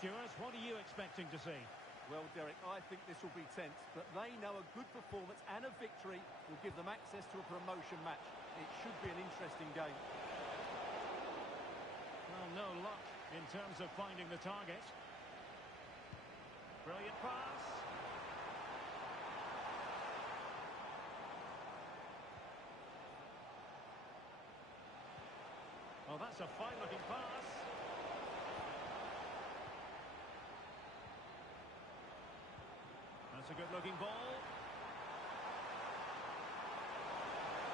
Stuart, what are you expecting to see? Well, Derek, I think this will be tense, but they know a good performance and a victory will give them access to a promotion match. It should be an interesting game. Well, no luck in terms of finding the target. Brilliant pass. Oh, that's a fine-looking pass. That's a good-looking ball.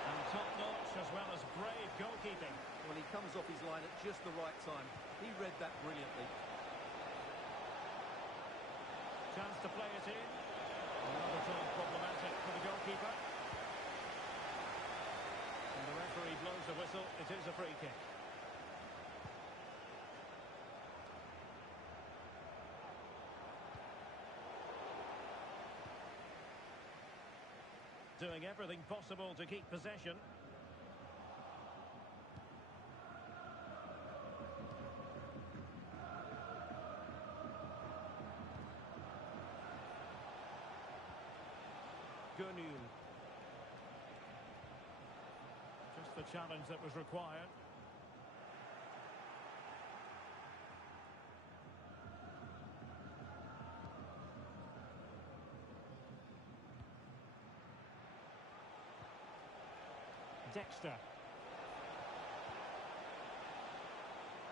And top-notch as well as brave goalkeeping. Well, he comes off his line at just the right time. He read that brilliantly. Chance to play it in. Not at all problematic for the goalkeeper. And the referee blows the whistle. It is a free kick. Doing everything possible to keep possession. Gunu. Just the challenge that was required. Dexter.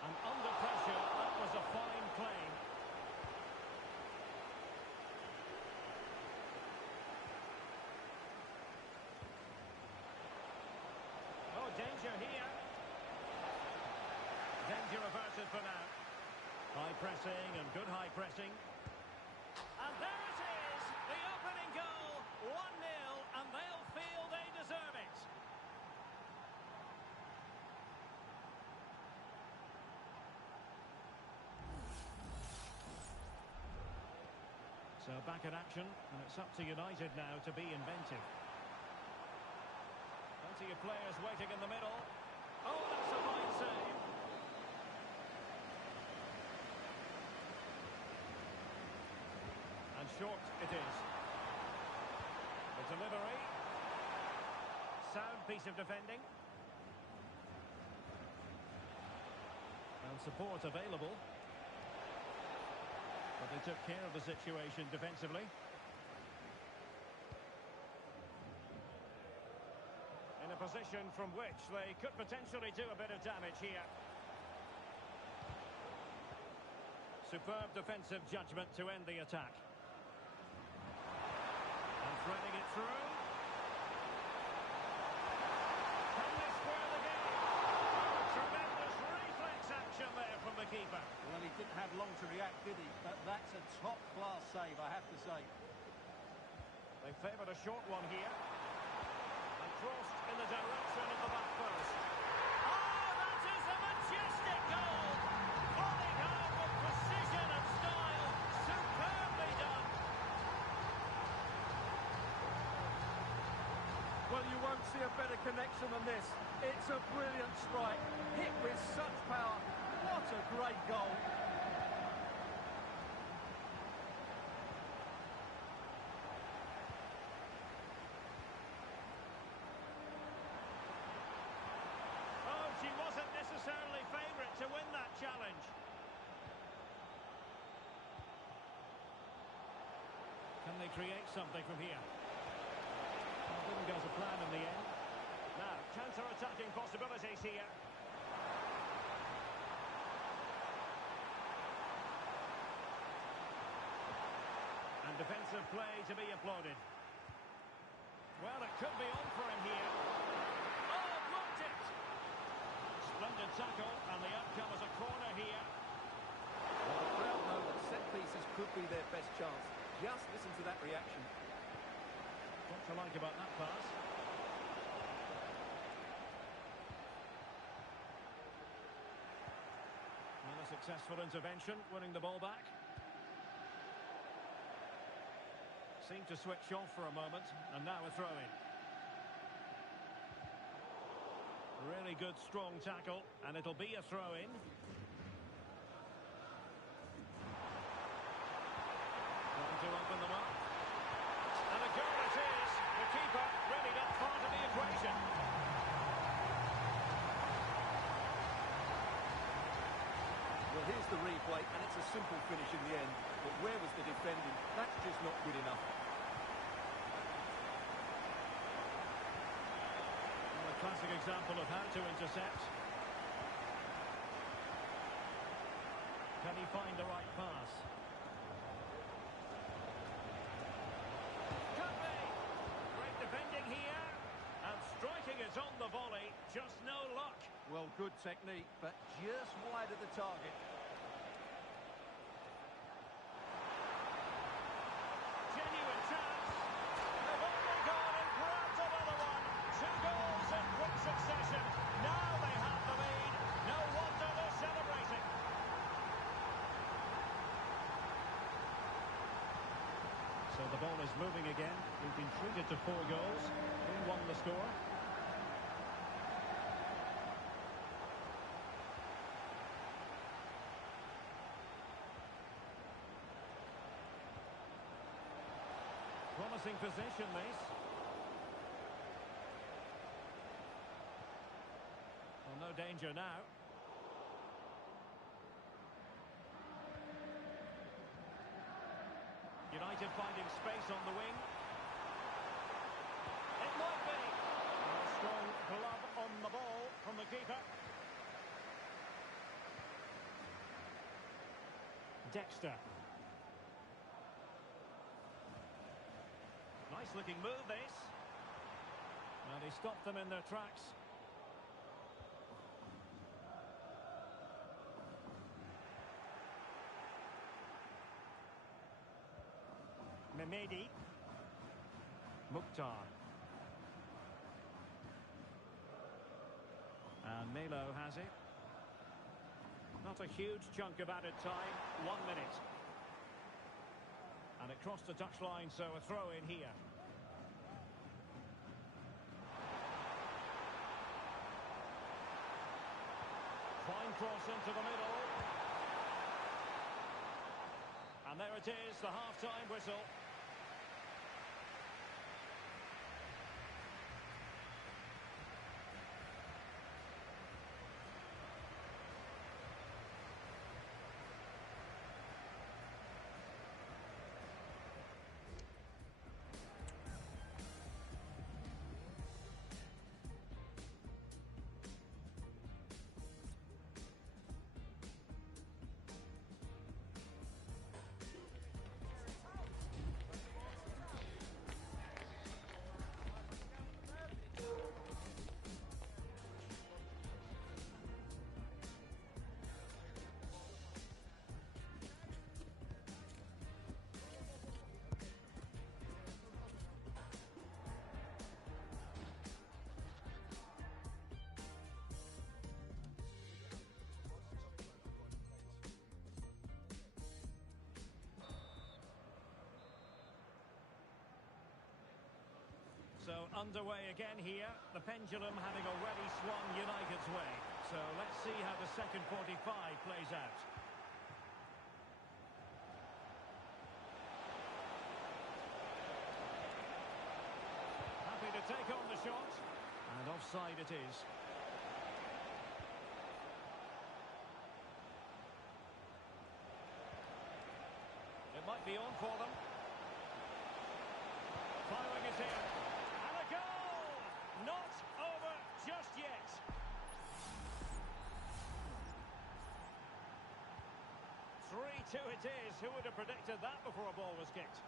And under pressure, that was a fine claim. Oh, danger here. Danger averted for now. High pressing and good high pressing. And there it is, the opening goal, 1-0, and they'll feel they deserve it. So back in action, and it's up to United now to be inventive. Plenty of players waiting in the middle. Oh, that's a fine save. And short it is. The delivery. Sound piece of defending. And support available. But they took care of the situation defensively. In a position from which they could potentially do a bit of damage here. Superb defensive judgment to end the attack. And threading it through. Can they square the game? Tremendous reflex action there from the keeper. Well, he didn't have long to react, did he? But that's a top-class save, I have to say. They favoured a short one here. And crossed in the direction of the back post. Oh, that is a majestic goal! Falling home with precision and style. Superbly done. Well, you won't see a better connection than this. It's a brilliant strike, hit with such power. What a great goal. Oh, she wasn't necessarily favourite to win that challenge. Can they create something from here? Well, didn't go to plan in the end. Now, counter-attacking possibilities here. And defensive play to be applauded. Well, it could be on for him here. Oh, blocked it! Splendid tackle, and the outcome is a corner here. Well, the crowd know that set pieces could be their best chance. Just listen to that reaction. What to like about that pass? Well, a successful intervention, winning the ball back. Seemed to switch off for a moment, and now a throw-in. Really good, strong tackle, and it'll be a throw-in. simple finish in the end, but where was the defending? That's just not good enough. A classic example of how to intercept. Can he find the right pass? Could be. Great defending here. And striking it on the volley. Just no luck. Well, good technique, but just wide of the target. Genuine chance. They've only gone and grabbed another one. 2 goals in quick succession. Now they have the lead. No wonder they're celebrating. So the ball is moving again. We've been treated to 4 goals. We won the score. Promising position, this. Well, no danger now. United finding space on the wing. It might be. A strong glove on the ball from the keeper. Dexter. Nice looking move, this. And he stopped them in their tracks. Mehmedi. Mukhtar. And Melo has it. Not a huge chunk of added time. 1 minute. And it crossed the touchline, so a throw in here. Fine cross into the middle. And there it is, the half-time whistle. So underway again here, the pendulum having already swung United's way. So let's see how the second 45 plays out. Happy to take on the shot, and offside it is. It might be on for them. Firing it in. Not over just yet. 3-2 it is. Who would have predicted that before a ball was kicked?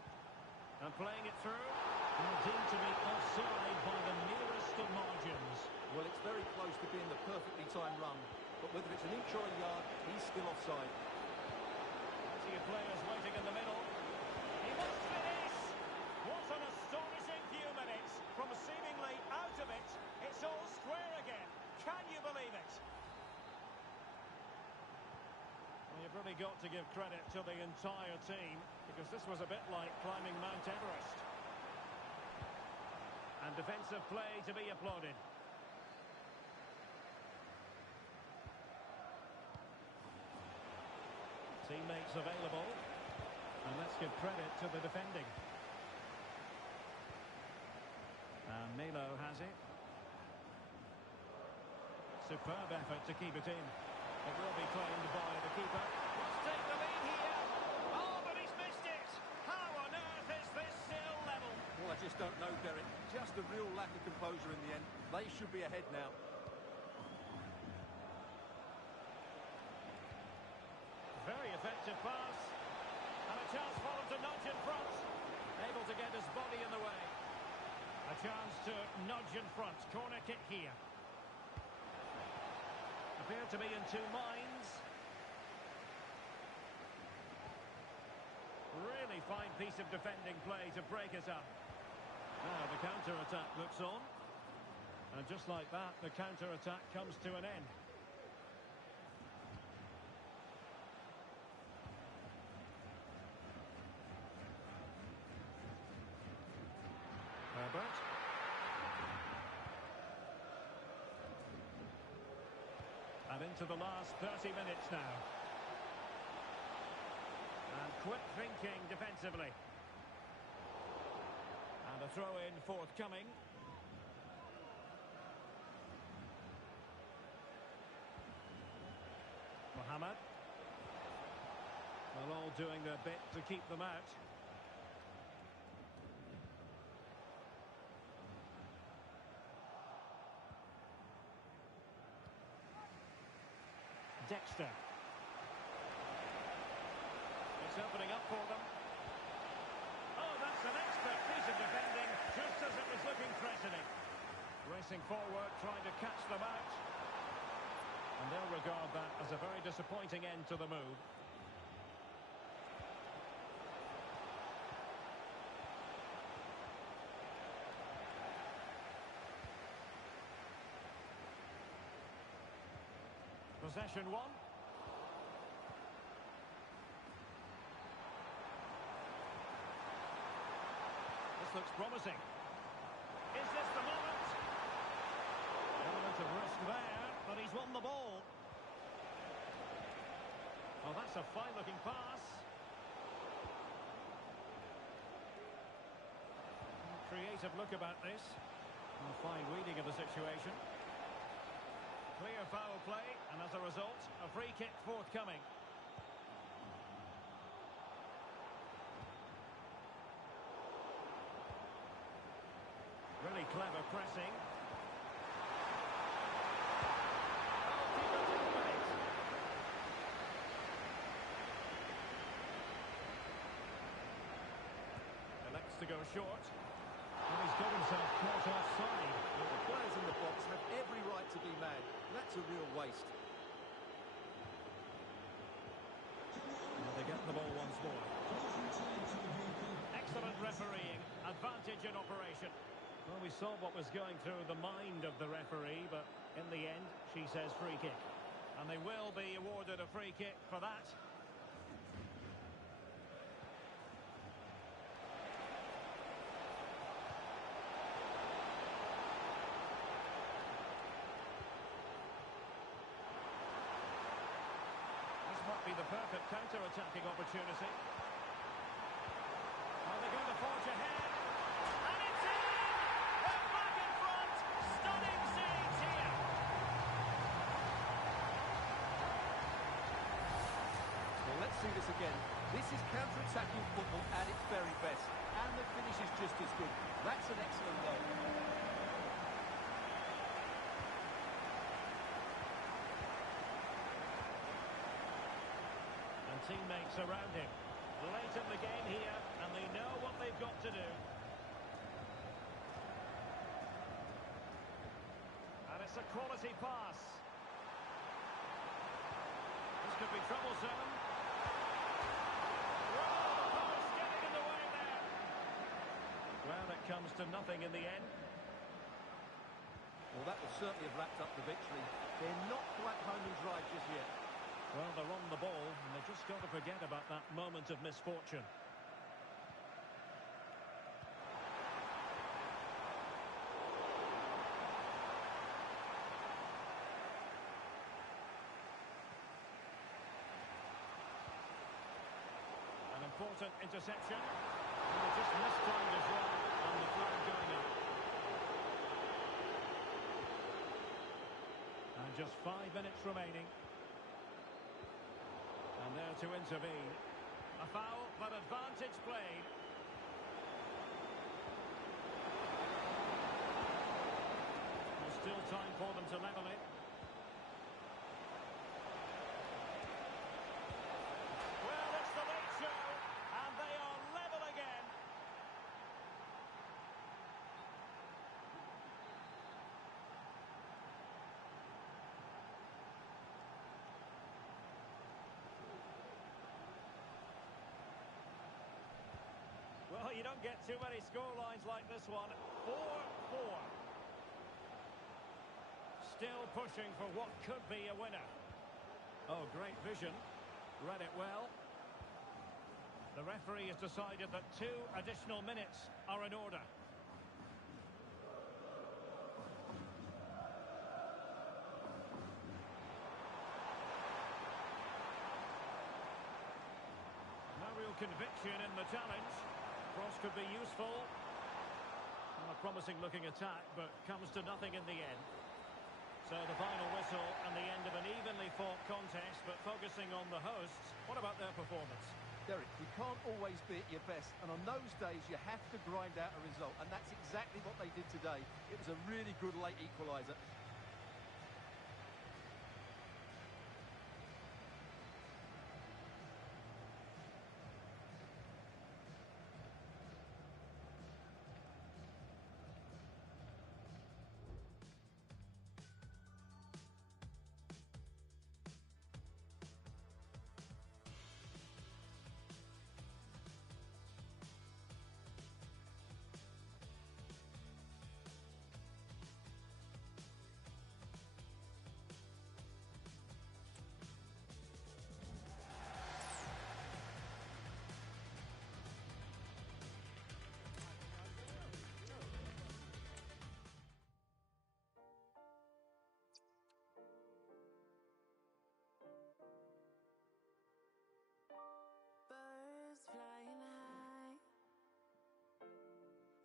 And playing it through. And deemed to be offside by the nearest of margins. Well, it's very close to being the perfectly timed run, but whether it's an inch or a yard, he's still offside. Plenty of players waiting in the middle. He must finish. What an astonishing few minutes. From seemingly out of it, it's all square again. Can you believe it? Well, you've really got to give credit to the entire team, because this was a bit like climbing Mount Everest. And defensive play to be applauded. Teammates available. And let's give credit to the defending. And Melo has it. Superb effort to keep it in. It will be claimed by the keeper. Let's take the lead here. just don't know, Derek. Just a real lack of composure in the end. They should be ahead now. Very effective pass. And a chance for him to nudge in front. Able to get his body in the way. A chance to nudge in front. Corner kick here. Appear to be in two minds. Really fine piece of defending play to break it up. Now the counter-attack looks on. And just like that, the counter-attack comes to an end. Herbert. And into the last 30 minutes now. And quick thinking defensively. And a throw-in forthcoming. Mohamed. Well, all doing their bit to keep them out. Dexter. It's opening up for them. Oh, that's an expert piece of defending, just as it was looking threatening. Racing forward, trying to catch them out. And they'll regard that as a very disappointing end to the move. Possession one. This looks promising. Is this the moment? Element of risk there, but he's won the ball. Oh, that's a fine-looking pass. Creative look about this. And fine reading of the situation. Clear foul play, and as a result, a free kick forthcoming. Really clever pressing. Elects to go short. And he's got himself caught offside. Well, the players in the box have every right to be mad. That's a real waste. And they get the ball once more. Excellent refereeing. Advantage in operation. Well, we saw what was going through the mind of the referee, but in the end, she says free kick. And they will be awarded a free kick for that. Might be the perfect counter-attacking opportunity. Are they going to forge ahead? And it's in! They're back in front! Stunning scenes here! Well, let's see this again. This is counter-attacking football at its very best. And the finish is just as good. That's an excellent goal. Teammates around him. Late in the game here, and they know what they've got to do. And it's a quality pass. This could be troublesome. Whoa, the post getting in the way there. Well, it comes to nothing in the end. Well, that would certainly have wrapped up the victory. They're not quite home and dry just yet. Well, they're on the ball, and they've just got to forget about that moment of misfortune. An important interception. And they just mistimed as well on the flag going up. And just 5 minutes remaining. And there to intervene. A foul, but advantage played. Still time for them to level it. Well, it's the late show, and they are level again. Well, you don't get too many scorelines like this one. 4-4. Still pushing for what could be a winner. Oh, great vision. Read it well. The referee has decided that 2 additional minutes are in order. No real conviction in the challenge. Cross could be useful. Well, a promising looking attack, but comes to nothing in the end. So the final whistle and the end of an evenly fought contest, but focusing on the hosts, what about their performance? Derek, you can't always be at your best, and on those days you have to grind out a result, and that's exactly what they did today. It was a really good late equaliser. Flying high,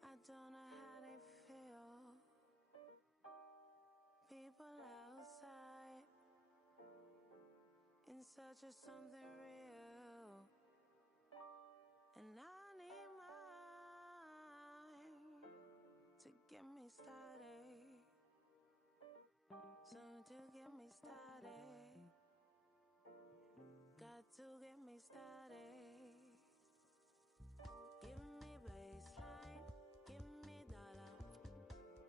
I don't know how they feel. People outside in search of something real, and I need mine to get me started. Something to get me started. Got to get me started. Give me baseline, give me dollar.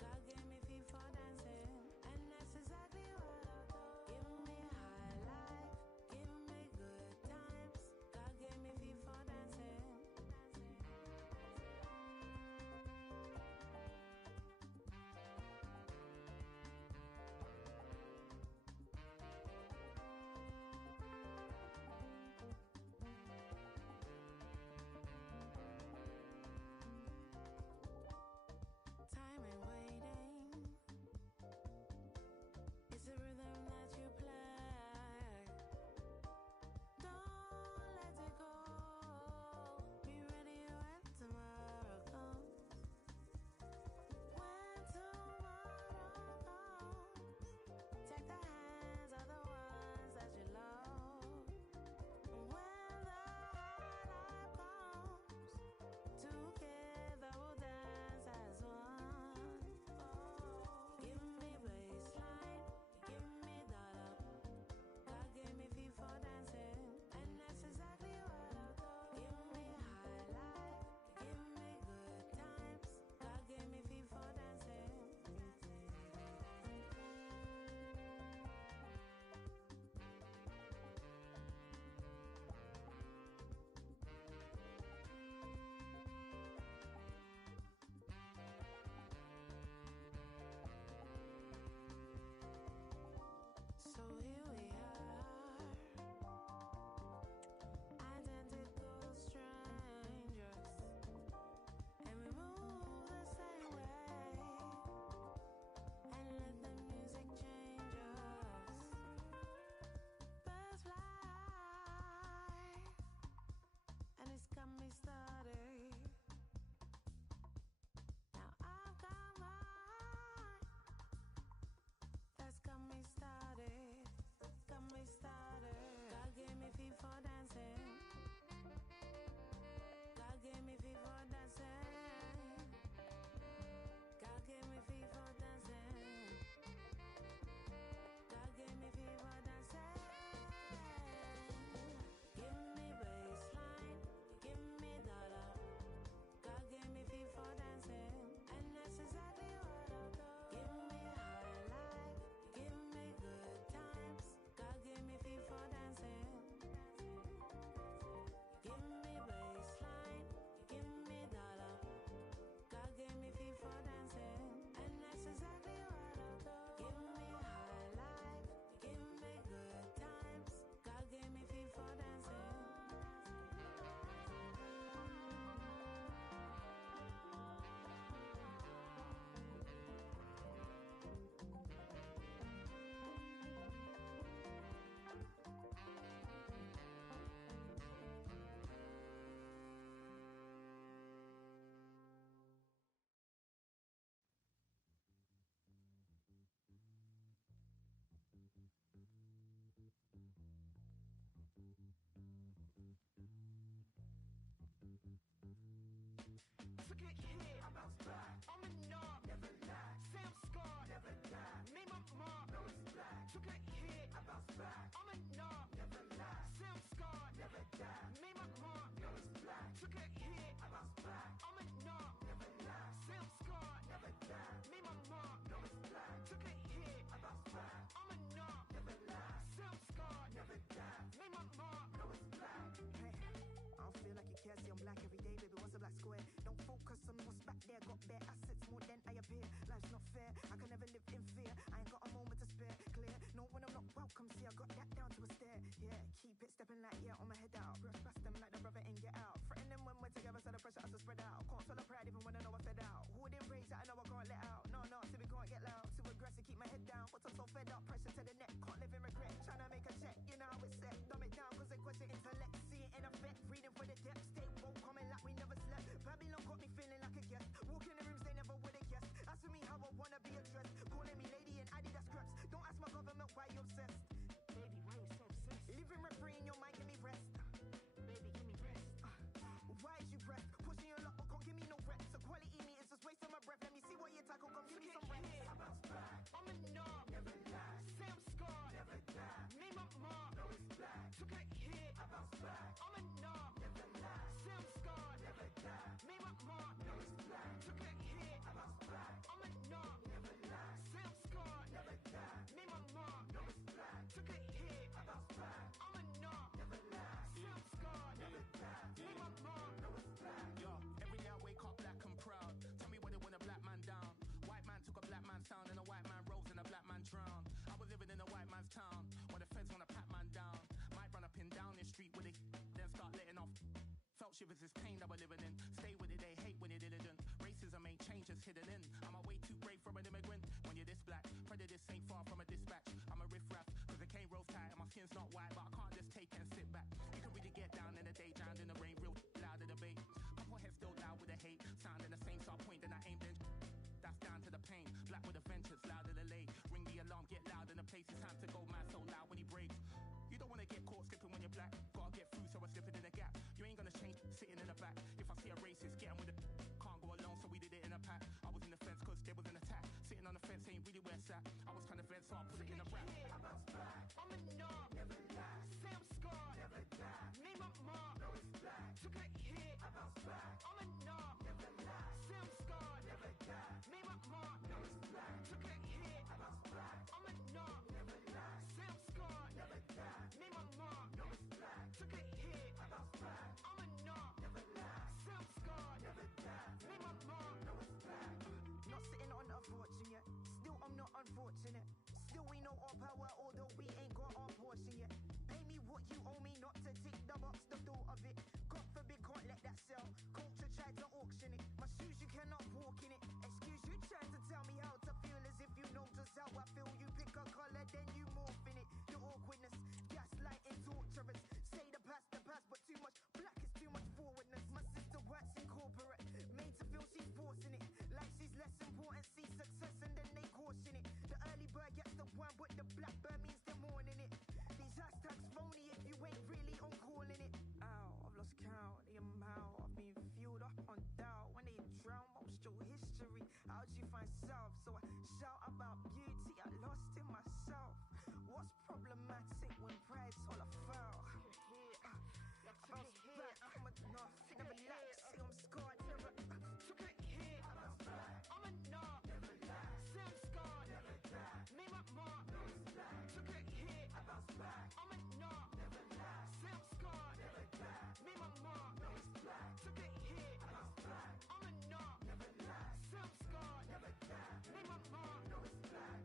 God gave me feet for dancing, and that's exactly what I do. Give me high life, give me good times. God gave me feet for dancing. Took a hit, I bounced back. I'm a knob, never lie. Say I'm scarred, never die. Made my mark, no it's black. Took a hit, I bounced back. I'm a knob, never lie. Say I'm scarred, never die. Made my mark, no it's black. Took a hit, I bounced back. I'm a knob, never lie. Say I'm scarred, never die. Made my mark, no it's black. Took a hit, I bounced back. I'm a knob, never lie. Say I'm scarred, never die. Made my mark, no it's black. Hey, I don't feel like you care, see I'm black every day, baby, what's a black square? Don't focus on what's back there, got bare assets more than I appear. Life's not fair, I can never live in fear. I ain't got a moment to spare, clear. No, when I'm not welcome, see I got that down to a stare. Yeah, keep it stepping like yeah, on my head out. Brush past them like the brother and get out. Threaten them when we're together, so the pressure has to spread out. Can't swallow pride even when I know I fed out. Who didn't raise that I know I can't let out. No, see we can't get loud. Too aggressive, keep my head down. But I'm so fed up, pressure to the neck. Can't live in regret, trying to make a check. You know how it's set, dumb it down cause they question intellect. See it in effect, reading for the depth. Stay woke, coming like we never slept. Babylon got me feeling like a guest. Walk in the rooms they never would have guessed. Ask me how I wanna be addressed. Calling me lady and Adidas scraps. Don't ask my government why you obsessed. Baby, why you so obsessed? Living rent free in your mind, give me rest. Baby, give me rest. Why is you breath? Pushing your luck, but can't give me no reps. So quality me is just wasting my breath. Let me see what you tackle, come give me some rest. I bounce back. I'm a knob, never lie. Say I'm scarred, never die. Made my mark, no it's black. Took a hit, I bounce back. I'm a knob, never lie. Say I'm scarred, never die. Made my mark, no it's black. Took a hit, I bounce back. I'm a knob, never lie. Say I'm scarred, never die. Made my mark, no it's black. Took a hit, I bounce back. I'm a knob, never lie. Say I'm scarred, never die. Made my mark, no it's black. Yo, every day I wake up black and proud. Tell me what they want a black man down. White man took a black man's sound and a white man rose and a black man drowned. I was living in a white man's town where the feds wanna pat man down. Might run up and down this street with it, then start letting off. Felt shivers is pain that we're living in. Stay with it, they hate when you're diligent. Racism ain't change, just hidden in. I'm a way too brave for an immigrant. When you're this black, prejudice ain't far from a dispatch. I'm a riff-raff, cause the cane rolls tight and my skin's not white, but I can't just take it and sit back. You can really get down in the day, drowned in the rain, real loud in the debate. Couple heads still loud with the hate, sounding the same, so I point then I aim then. That's down to the pain, black with adventures, loud in the late. Ring the alarm, get loud in the place, it's time to go mad, so loud when he breaks. You don't wanna get caught slipping when you're black. Gotta get through, so I slip it in a gap. You ain't gonna change sitting in the back. If I see a racist, get him with the can't go alone, so we did it in a pack. I was in the fence cause there was an attack. Sitting on the fence ain't really where it's at. I was trying to vent, so I put it in a rap. I bounce back. I'm a knob, never lie. Say I'm scarred, never die. Made my mark, no it's black. Took a hit, I bounce back. I'm a knob, never lie. Say I'm scarred, never die. Made my mark, no it's black. Took a hit, I bounce back. I'm a knob, never lie. Say I'm scarred, never die. Made my mark, no it's black. Took a hit, I bounce back. I'm a knob, never lie. Say I'm scarred, never die. Made my mark, no it's black. Not sitting on unfortunate. Still I'm not unfortunate. Still we know our power, although we ain't got our portion yet. Pay me what you owe me, not to tick the box, the thought of it. God forbid, can't let that sell. Culture tried to auction it. My shoes, you cannot walk in it. Excuse you trying to tell me how to feel as if you know just how I feel. You pick a color, then you morph in it. The awkwardness, gaslighting, torturous. Say the past, but too much black is too much forwardness. My sister works in corporate, made to feel she's forcing it. Like she's less important, see success and then they caution it. The early bird gets the worm, but the black bird means they're mourning it. These hashtags phony if you ain't really on calling it. Ow, I've lost count the amount I've been fueled up on doubt. When they drown most your history, how'd you find self? So I shout about beauty I lost in myself. What's problematic when pride's all I felt? I bounce back, I'm a knob, never lax. Say I'm scarred, never took a hit. I'm a knob, never lie. Say I'm scarred, never die. Made my mark, no it's black. Took a hit, I bounce back. I'm a knob, never lie. Say I'm scarred, never die. Made my mark, no it's black. Took a hit, I bounce back. I'm a knob, never lie. Say I'm scarred, never die. Made my mark, no it's black.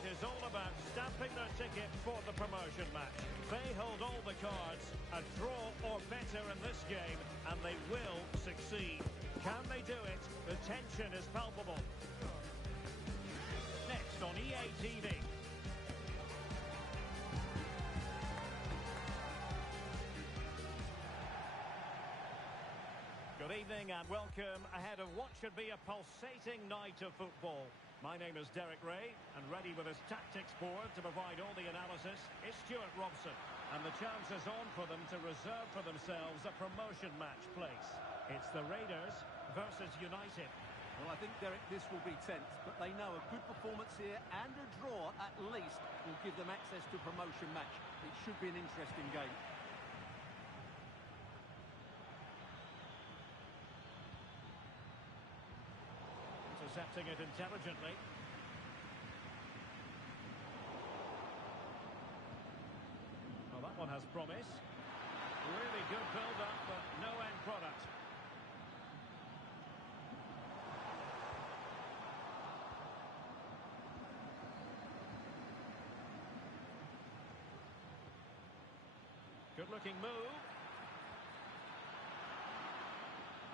It is all about stamping their ticket for the promotion match. They hold all the cards, a draw or better in this game, and they will succeed. Can they do it? The tension is palpable. Next on EA TV. Good evening and welcome ahead of what should be a pulsating night of football. My name is Derek Ray, and ready with his tactics board to provide all the analysis is Stuart Robson. And the chance is on for them to reserve for themselves a promotion match place. It's the Raiders versus United. Well, I think, Derek, this will be tense, but they know a good performance here and a draw, at least, will give them access to a promotion match. It should be an interesting game. Intercepting it intelligently. Well, that one has promise. Really good build-up, but no end product. Good-looking move.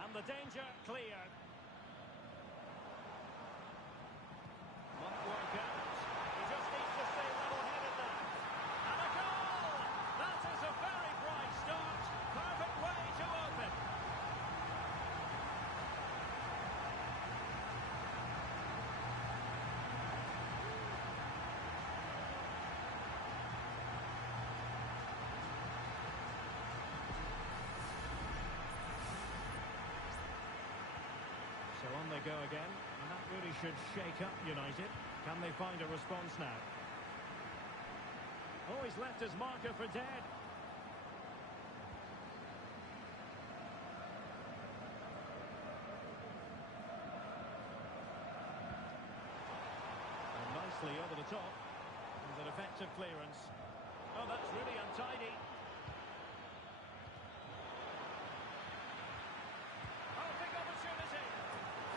And the danger cleared. Might work out. He just needs to stay level-headed there. And a goal! That is a very bright start. Perfect way to open. So on they go again, and that really should shake up United. Can they find a response now? Oh, he's left his marker for dead. And nicely over the top. With an effective clearance. Oh, that's really untidy. Oh, big opportunity.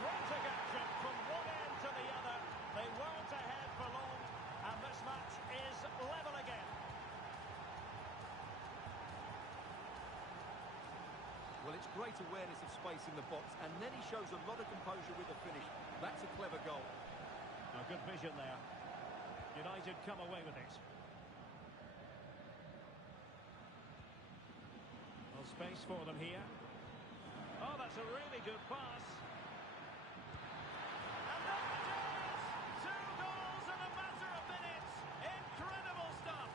Frantic action from one end to the other. They weren't ahead for long, and this match is level again. Well, it's great awareness of space in the box, and then he shows a lot of composure with the finish. That's a clever goal. A good vision there. United come away with it. Well, space for them here. Oh, that's a really good pass. And there it is! 2 goals in a matter of minutes. Incredible stuff.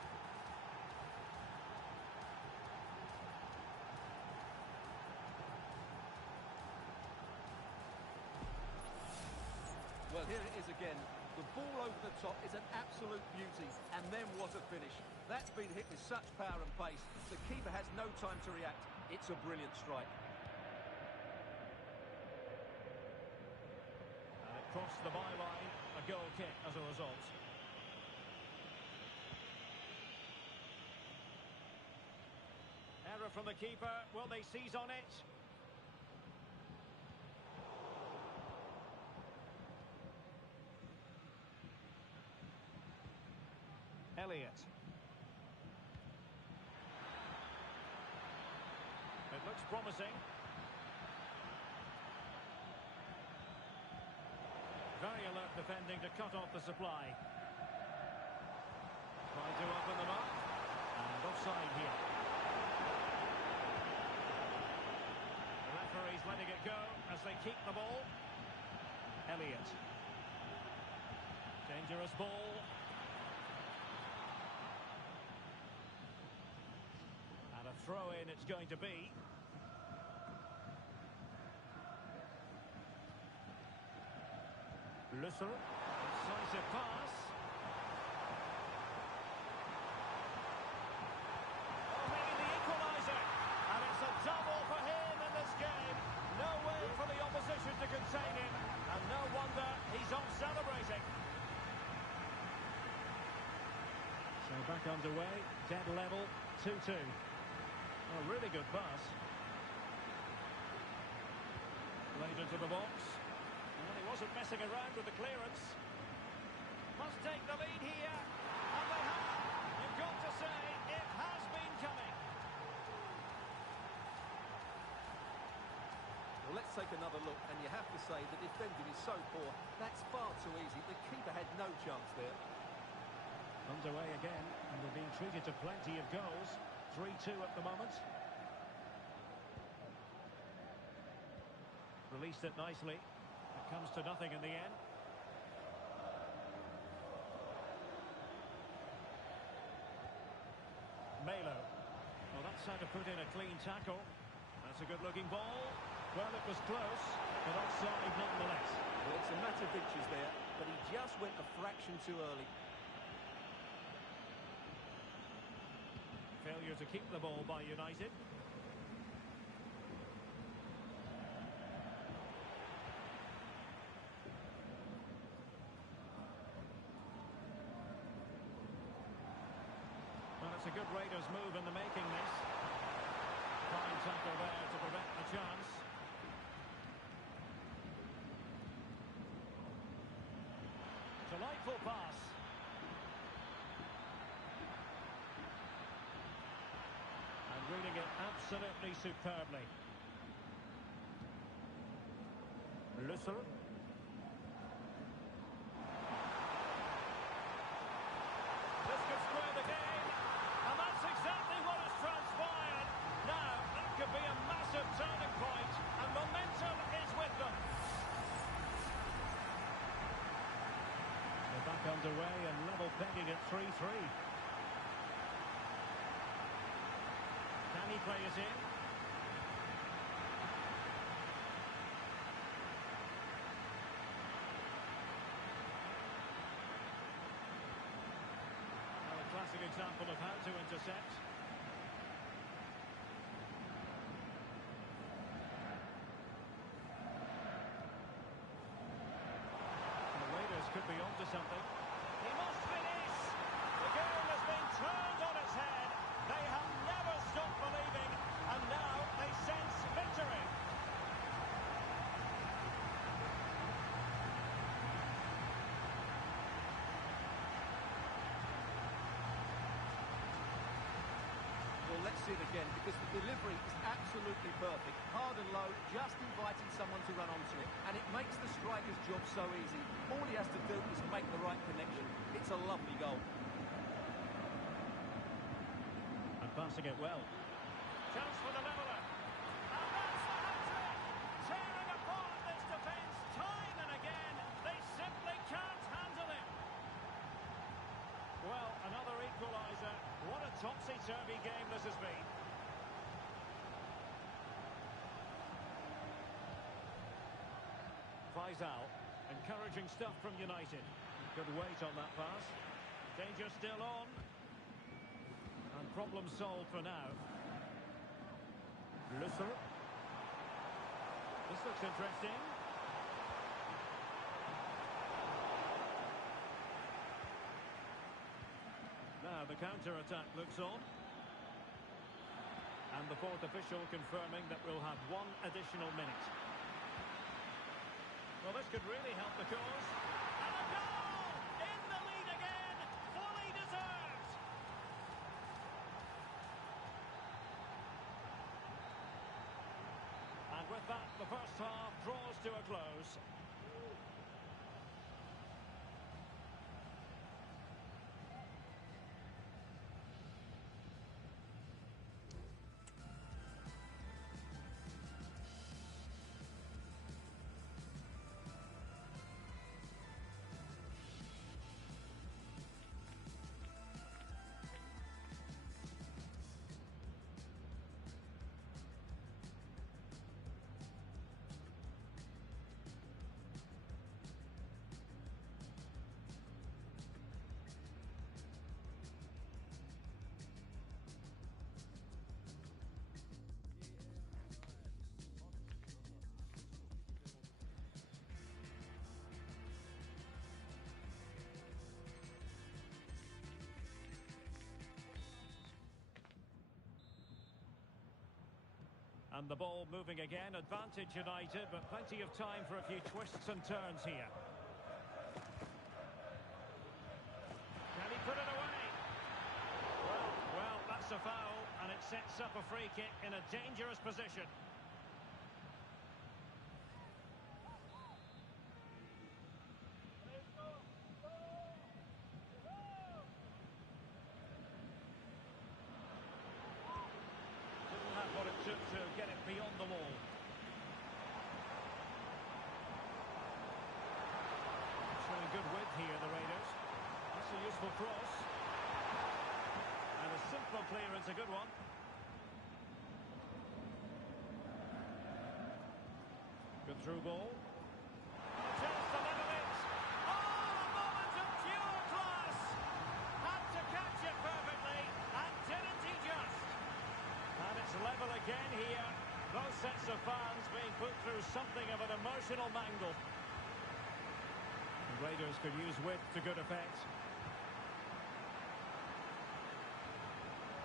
Well, here it is again. The ball over the top is an absolute beauty. And then what a finish. That's been hit with such power and pace. The keeper has no time to react. It's a brilliant strike. And it crossed the byline. A goal kick as a result. Error from the keeper. Will they seize on it? Elliott. It looks promising. Very alert defending to cut off the supply. Trying to open them up. And offside here. The referee's letting it go as they keep the ball. Elliott. Dangerous ball. And a throw-in it's going to be. Lusser, decisive pass. Oh, maybe the equaliser. And it's a double for him in this game. No way for the opposition to contain him. And no wonder he's off celebrating. So back underway, dead level, 2-2. A really good pass. Played into the box. Well, he wasn't messing around with the clearance. must take the lead here. And they have. You've got to say, it has been coming. Well, let's take another look, and you have to say the defending is so poor. That's far too easy. The keeper had no chance there. Underway again, and they're being treated to plenty of goals. 3-2 at the moment. Released it nicely. It comes to nothing in the end. Melo. Well, that's how to put in a clean tackle. That's a good-looking ball. Well, it was close, but offside nonetheless. Well, it's a matter of inches there, but he just went a fraction too early. Failure to keep the ball by United. Well, it's a good Raiders move in the making this. Fine tackle there to prevent the chance. Delightful pass. Reading it absolutely superbly. Lusser. This could square the game, and that's exactly what has transpired. Now, that could be a massive turning point, and momentum is with them. They're back underway and level pegging at 3-3. Can he play it in? Well, a classic example of how to intercept. The Raiders could be onto something. He must finish! The game has been turned on its head. They have never stopped believing, and now they sense victory. Well, let's see it again, because the delivery is absolutely perfect. Hard and low, just inviting someone to run onto it. And it makes the striker's job so easy. All he has to do is make the right connection. It's a lovely goal. Passing it well. Chance for the leveller. And that's the hat-trick! Tearing apart this defence time and again. They simply can't handle it. Well, another equaliser. What a topsy-turvy game this has been. Faisal. Encouraging stuff from United. Good weight on that pass. Danger still on. And problem solved for now. Lusser. This looks interesting. Now the counter-attack looks on. And the fourth official confirming that we'll have one additional minute. Well, this could really help the cause. And a goal! In the lead again! Fully deserved! And with that, the first half draws to a close. And the ball moving again, advantage United, but plenty of time for a few twists and turns here. a foul, and it sets up a free kick in a dangerous position. Didn't have what it took to get it beyond the wall. Showing good width here, the Raiders. That's a useful cross. And a simple clearance, a good one. Good through ball. A chance to level it. Oh, a moment of pure class. Had to catch it perfectly, and didn't he just? And it's level again here. Both sets of fans being put through something of an emotional mangle. The Raiders could use width to good effect.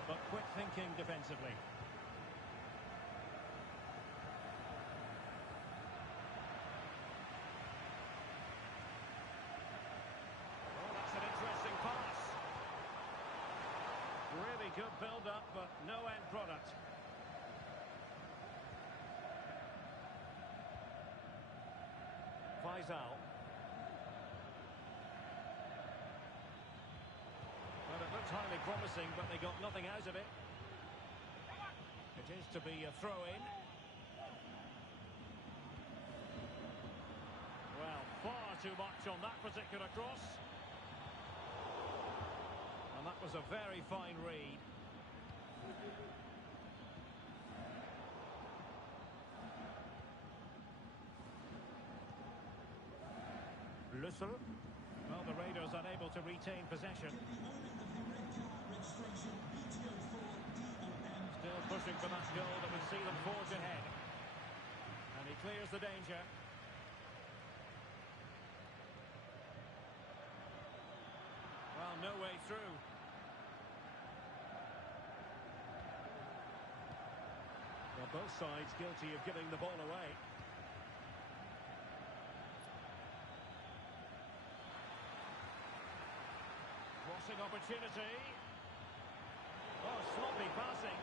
But quick thinking defensively. Oh, that's an interesting pass. Really good build-up, but no end product. Faisal. Well, it looked highly promising, but they got nothing out of it. It is to be a throw-in. Well, far too much on that particular cross. And that was a very fine read. Lussel. Well, the Raiders unable to retain possession. Still pushing for that goal that would see them forge ahead. And he clears the danger. Well, no way through. Well, both sides guilty of giving the ball away. Crossing opportunity. Oh, sloppy passing.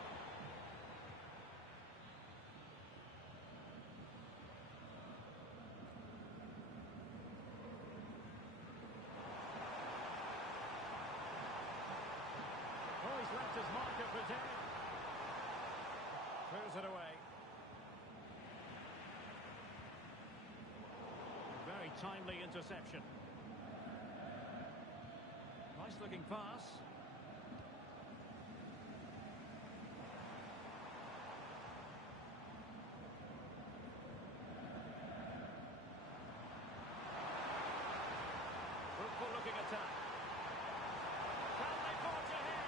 Oh, he's left his marker for dead. Clears it away. Very timely interception. Nice looking pass. Fruitful looking attack. Can they forge ahead?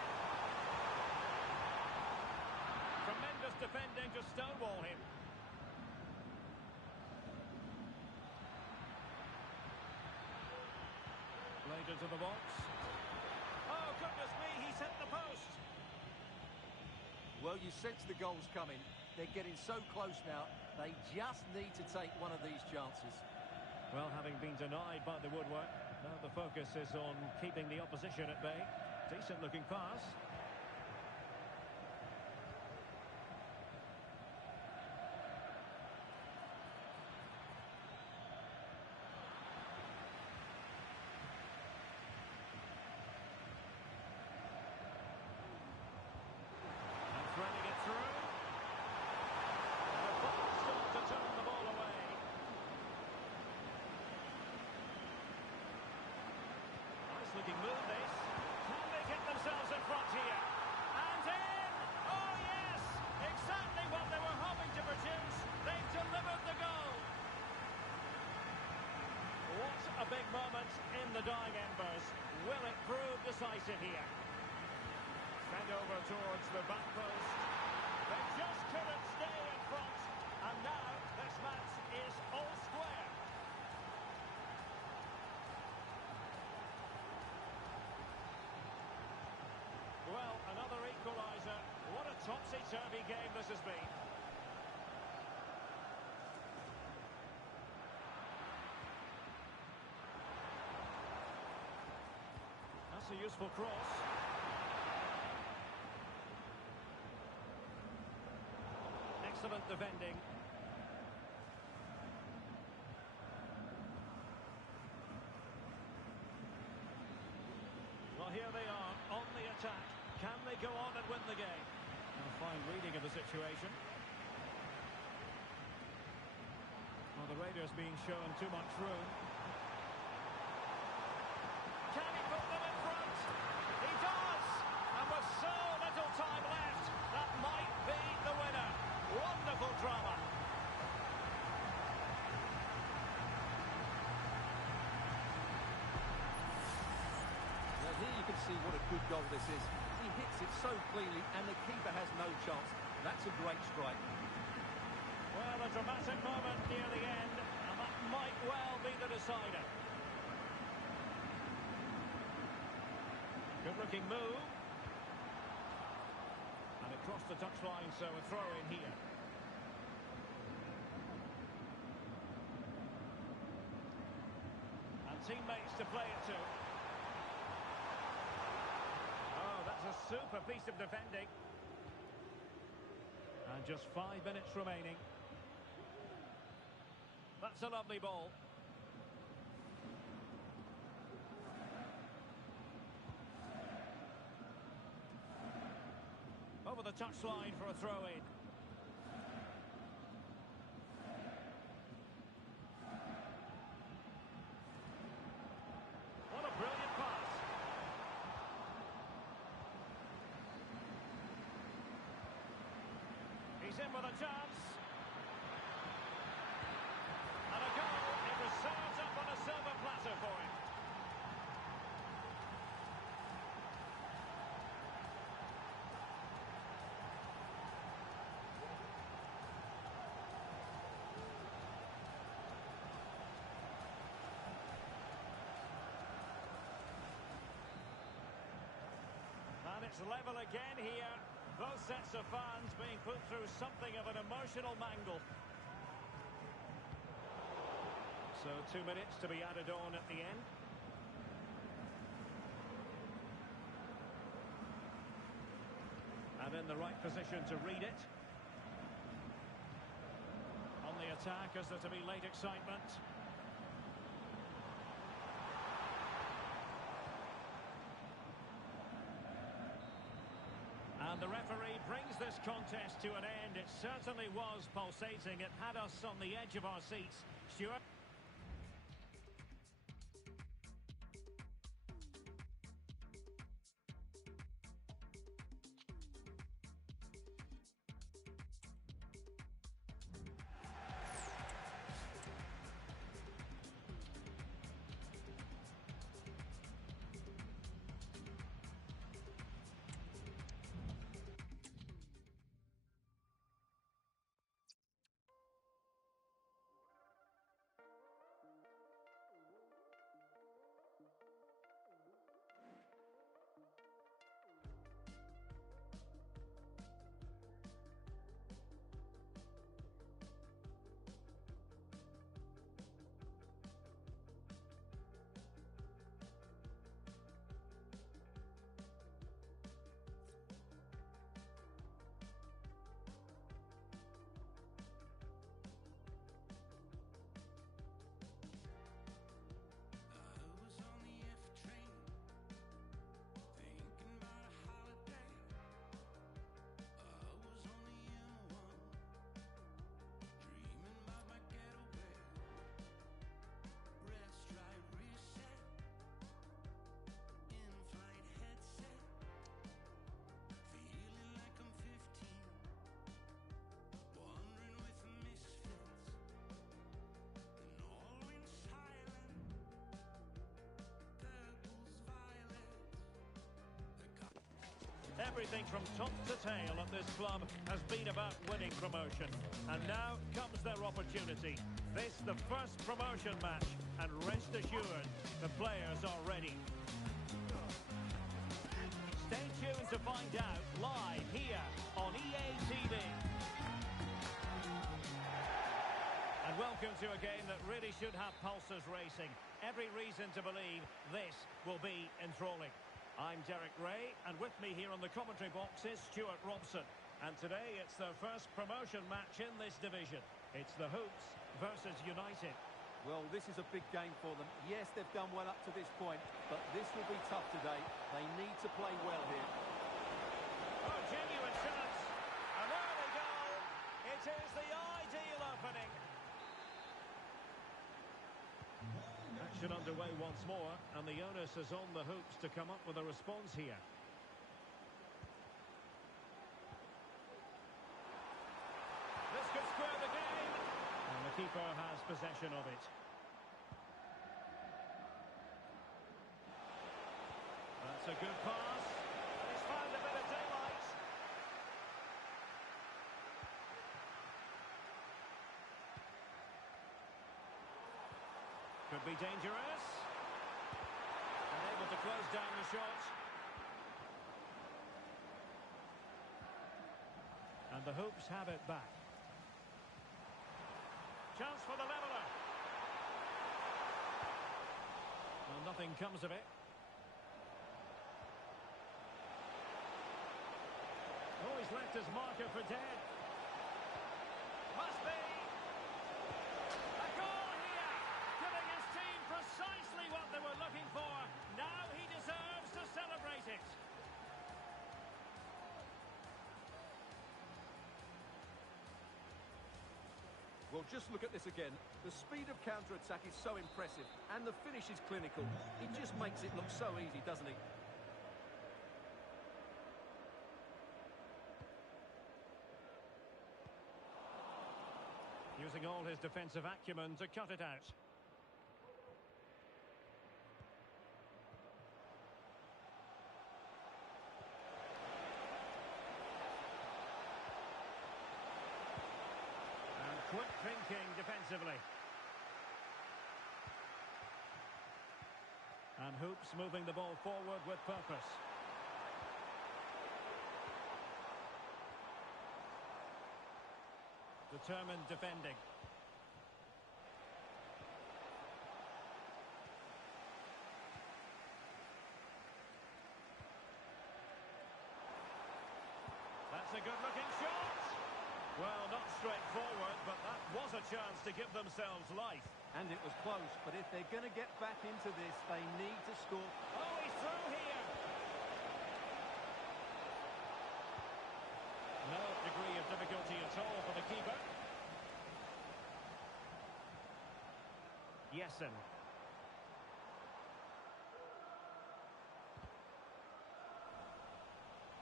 Tremendous defending to stonewall him. Played into the box. Oh, goodness me, he's hit the post. Well, you sense the goals coming. They're getting so close now. They just need to take one of these chances. Well, having been denied by the woodwork, now the focus is on keeping the opposition at bay. Decent looking pass. Threading it through. And a fast stop to turn the ball away. Nice looking move this. Can they get themselves in front here? And in! Oh yes! Exactly what they were hoping to produce. They've delivered the goal. What a big moment in the dying embers. Will it prove decisive here? Send over towards the back post. They just couldn't stay in front. And now this match is all square. Well, another equaliser. What a topsy-turvy game this has been. That's a useful cross. excellent defending. Well, here they are on the attack. Can they go on and win the game? A fine reading of the situation. Well, the Raiders being shown too much room. Can he put them in front? He does! And with so little time left, that might be the winner. Wonderful drama. Now here you can see what a good goal this is. He hits it so cleanly and the keeper has no chance. That's a great strike. Well, a dramatic moment near the end, and that might well be the decider. Good-looking move. And across the touchline, so a throw in here. And teammates to play it to. Oh, that's a super piece of defending. And just 5 minutes remaining. That's a lovely ball. Over the touchline for a throw-in. What a brilliant pass. He's in with a chance. And a goal. It was served up on a silver platter for him. And it's level again here. Both sets of fans being put through something of an emotional mangle. So 2 minutes to be added on at the end. And in the right position to read it. On the attack, is there to be late excitement? And the referee brings this contest to an end. It certainly was pulsating. It had us on the edge of our seats. Stuart? Everything from top to tail at this club has been about winning promotion. And now comes their opportunity. This, the first promotion match. And rest assured, the players are ready. Stay tuned to find out live here on EA TV. And welcome to a game that really should have pulses racing. Every reason to believe this will be enthralling. I'm Derek Ray, and with me here on the commentary box is Stuart Robson. And today it's their first promotion match in this division. It's the Hoops versus United. Well, this is a big game for them. Yes, they've done well up to this point, but this will be tough today. They need to play well here. Oh, genuine chance. An early goal. It is the ideal opening. Action underway once more, and the onus is on the Hoops to come up with a response here. This could square the game. And the keeper has possession of it. That's a good pass. And he's found a bit of daylight. Could be dangerous. And able to close down the shot. And the Hoops have it back. Chance for the leveller. Well, nothing comes of it. Oh, he's left his marker for dead. Must be. A goal here. Giving his team precisely what they were looking for. Now he deserves to celebrate it. Well, just look at this again. The speed of counter-attack is so impressive, and the finish is clinical. It just makes it look so easy, doesn't it? Using all his defensive acumen to cut it out. Quick thinking defensively. And Hoops moving the ball forward with purpose. Determined defending. That's a good-looking shot. Well, not straightforward, but that was a chance to give themselves life. And it was close, but if they're going to get back into this, they need to score. Oh, he's through here. No degree of difficulty at all for the keeper. Yesen.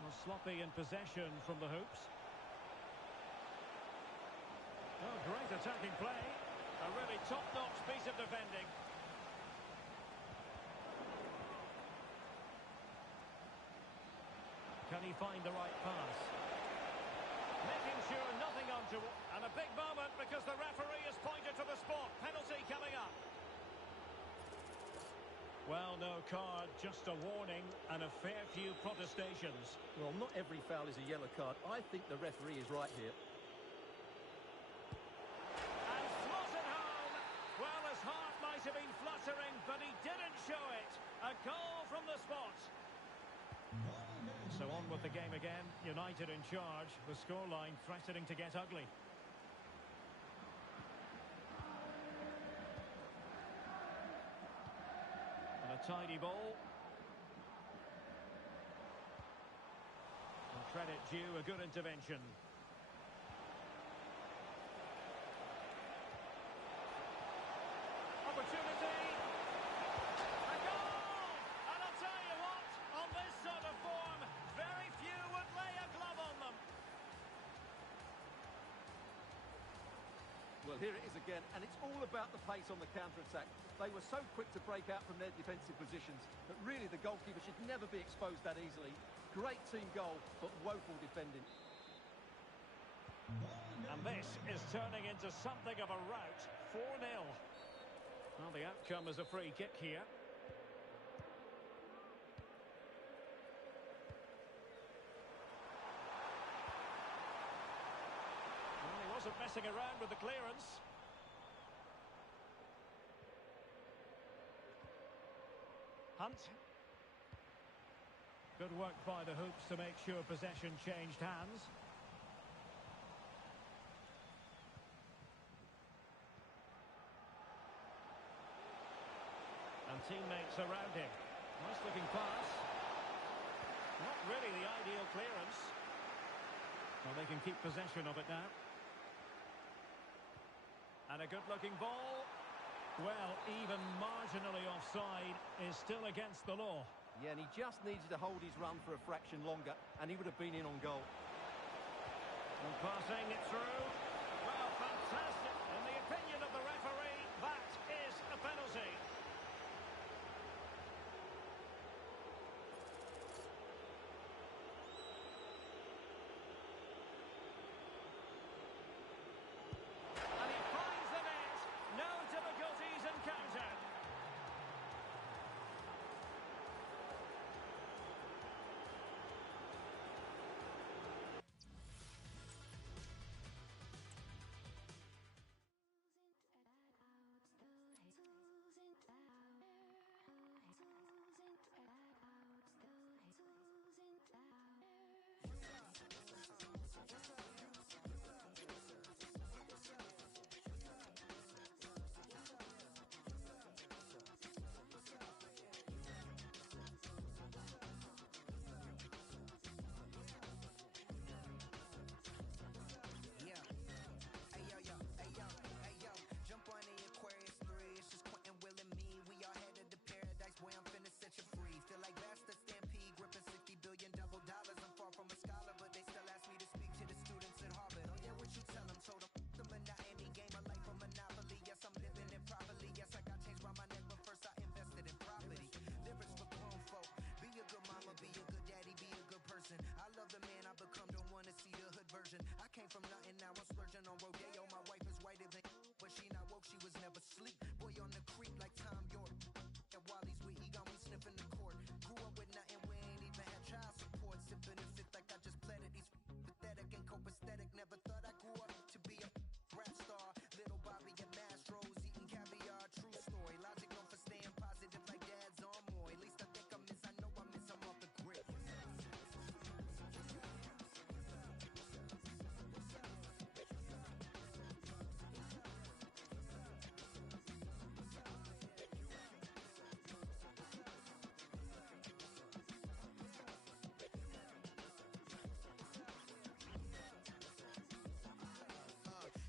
Well, sloppy in possession from the Hoops. Oh, great attacking play. A really top-notch piece of defending. Can he find the right pass? Making sure nothing untoward. And a big moment because the referee has pointed to the spot. Penalty coming up. Well, no card, just a warning and a fair few protestations. Well, not every foul is a yellow card. I think the referee is right here. And slotted home. Well, his heart might have been fluttering, but he didn't show it. A goal from the spot. So on with the game again. United in charge. The scoreline threatening to get ugly. And a tidy ball. And credit due, a good intervention. Opportunity. A goal! And I'll tell you what, on this sort of form, very few would lay a glove on them. Well, here it is again, and it's all about the pace on the counter-attack. They were so quick to break out from their defensive positions that really the goalkeeper should never be exposed that easily. Great team goal, but woeful defending. And this is turning into something of a rout. 4-0. Well, the outcome is a free kick here. Well, he wasn't messing around with the clearance. Hunt. Good work by the hoops to make sure possession changed hands. And teammates around him. Nice looking pass. Not really the ideal clearance. Well, they can keep possession of it now. And a good looking ball. Well, even marginally offside is still against the law. Yeah, and he just needed to hold his run for a fraction longer, and he would have been in on goal. And passing it through. Well, fantastic. In the opinion of the referee, that is a penalty. And he finds the net. No difficulties encountered. Jump on the Aquarius 3, it's just Quentin, Will, and me. We all headed to paradise, boy, I'm finna set you free. Feel like Master Stampede, gripping $60 billion double dollars. I'm far from a scholar, but they still ask me to speak to the students at Harvard. Oh yeah, what you tell them? Told them the monotony game of life, a monopoly. Yes, I'm living it properly. Yes, I got chains round my neck, but first I invested in property. Lyrics for grown folk. Be a good mama, be a good daddy, be a good person. I love the man I become, don't wanna see the hood version. I came from nothing, now I'm splurging on Rodeo. My wife is whiter than, but she not woke, she was never sleep. Boy on the creep like Tom York. And while he's with, he got me sniffing the court. Grew up with nothing, we ain't even had child support. Sipping and fit like I just bled it. He's pathetic and copacetic. Never thought I grew up to be a rap star. Little Bobby and Mastros eating caviar. True story. Logic known for staying positive like dad's on more. At least I think I miss, I know I miss, I'm off the grid.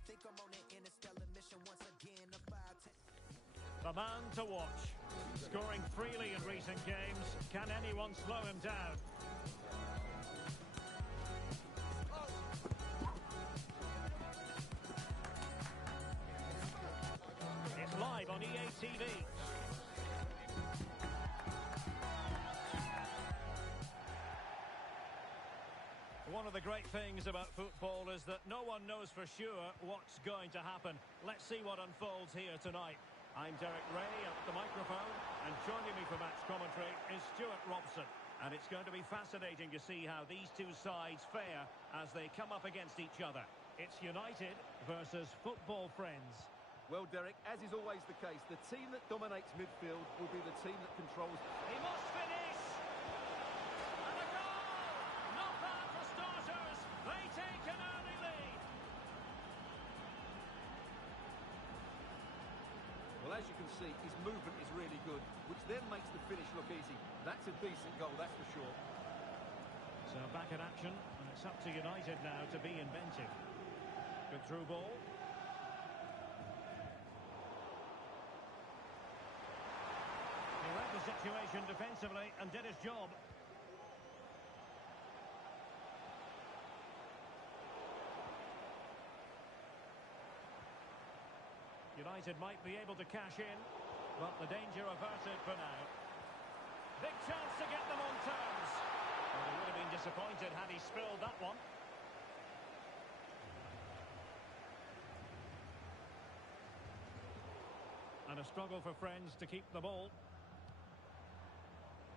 Think I'm on an interstellar mission once again. A 5-10. The man to watch. Scoring freely in recent games. Can anyone slow him down? It's live on EA TV. One of the great things about football is that no one knows for sure what's going to happen. Let's see what unfolds here tonight. I'm Derek Ray at the microphone, and joining me for match commentary is Stuart Robson. And it's going to be fascinating to see how these two sides fare as they come up against each other. It's United versus football friends. Well, Derek, as is always the case, the team that dominates midfield will be the team that controls. He must finish! And a goal! Not bad for starters. They take an early lead. Well, as you can see, his movement is really good, which then makes the finish look easy. That's a decent goal, that's for sure. So back in action, and it's up to United now to be inventive. Good through ball. He read the situation defensively and did his job. United might be able to cash in, but the danger averted for now. Big chance to get them on terms. Well, he would have been disappointed had he spilled that one. And a struggle for friends to keep the ball.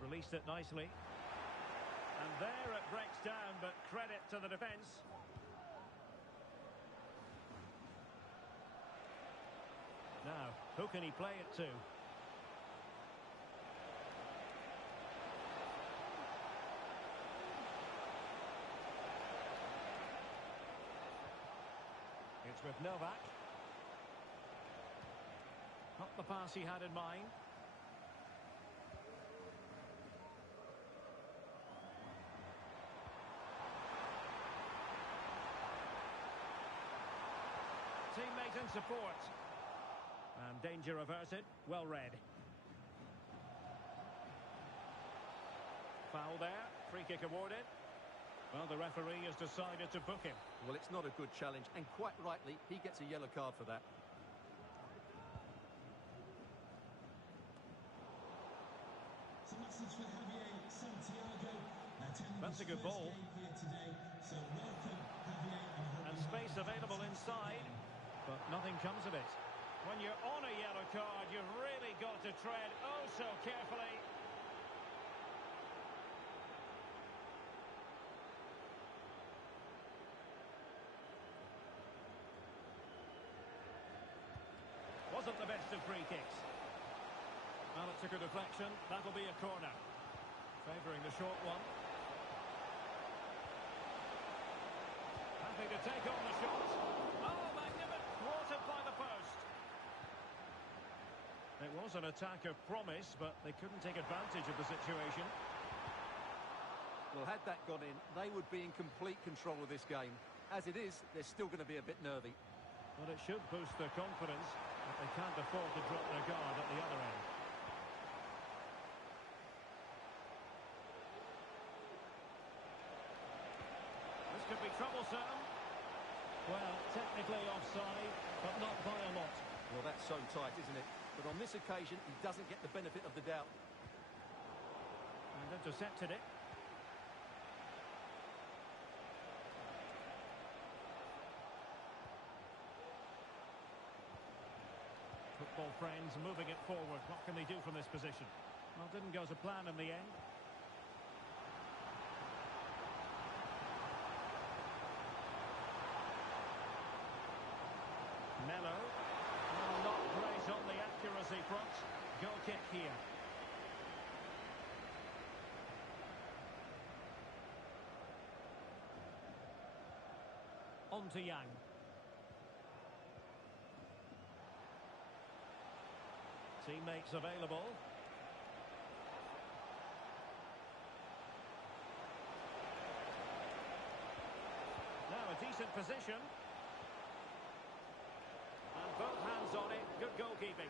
Released it nicely. And there it breaks down, but credit to the defence. Now, who can he play it to? with Novak. Not the pass he had in mind. Teammate in support. And danger averted. Well read. Foul there. Free kick awarded. Well, the referee has decided to book him. Well, it's not a good challenge, and quite rightly, he gets a yellow card for that. It's a message for Javier Santiago. That's a good ball. Here today. So welcome, Javier. And space available inside, but nothing comes of it. When you're on a yellow card, you've really got to tread oh so carefully. Wasn't the best of free kicks. Well, it took a deflection. That'll be a corner. Favouring the short one. Happy to take on the shot. Oh, magnificent. Thwarted by the post. It was an attack of promise, but they couldn't take advantage of the situation. Well, had that gone in, they would be in complete control of this game. As it is, they're still going to be a bit nervy. But it should boost their confidence, but they can't afford to drop their guard at the other end. This could be troublesome. Well, technically offside, but not by a lot. Well, that's so tight, isn't it? But on this occasion, he doesn't get the benefit of the doubt. And intercepted it. Football friends moving it forward. What can they do from this position? Well, didn't go to plan in the end. Mello. Oh, not great on the accuracy front. Goal kick here. On to Yang. Teammates available. Now a decent position. And both hands on it. Good goalkeeping.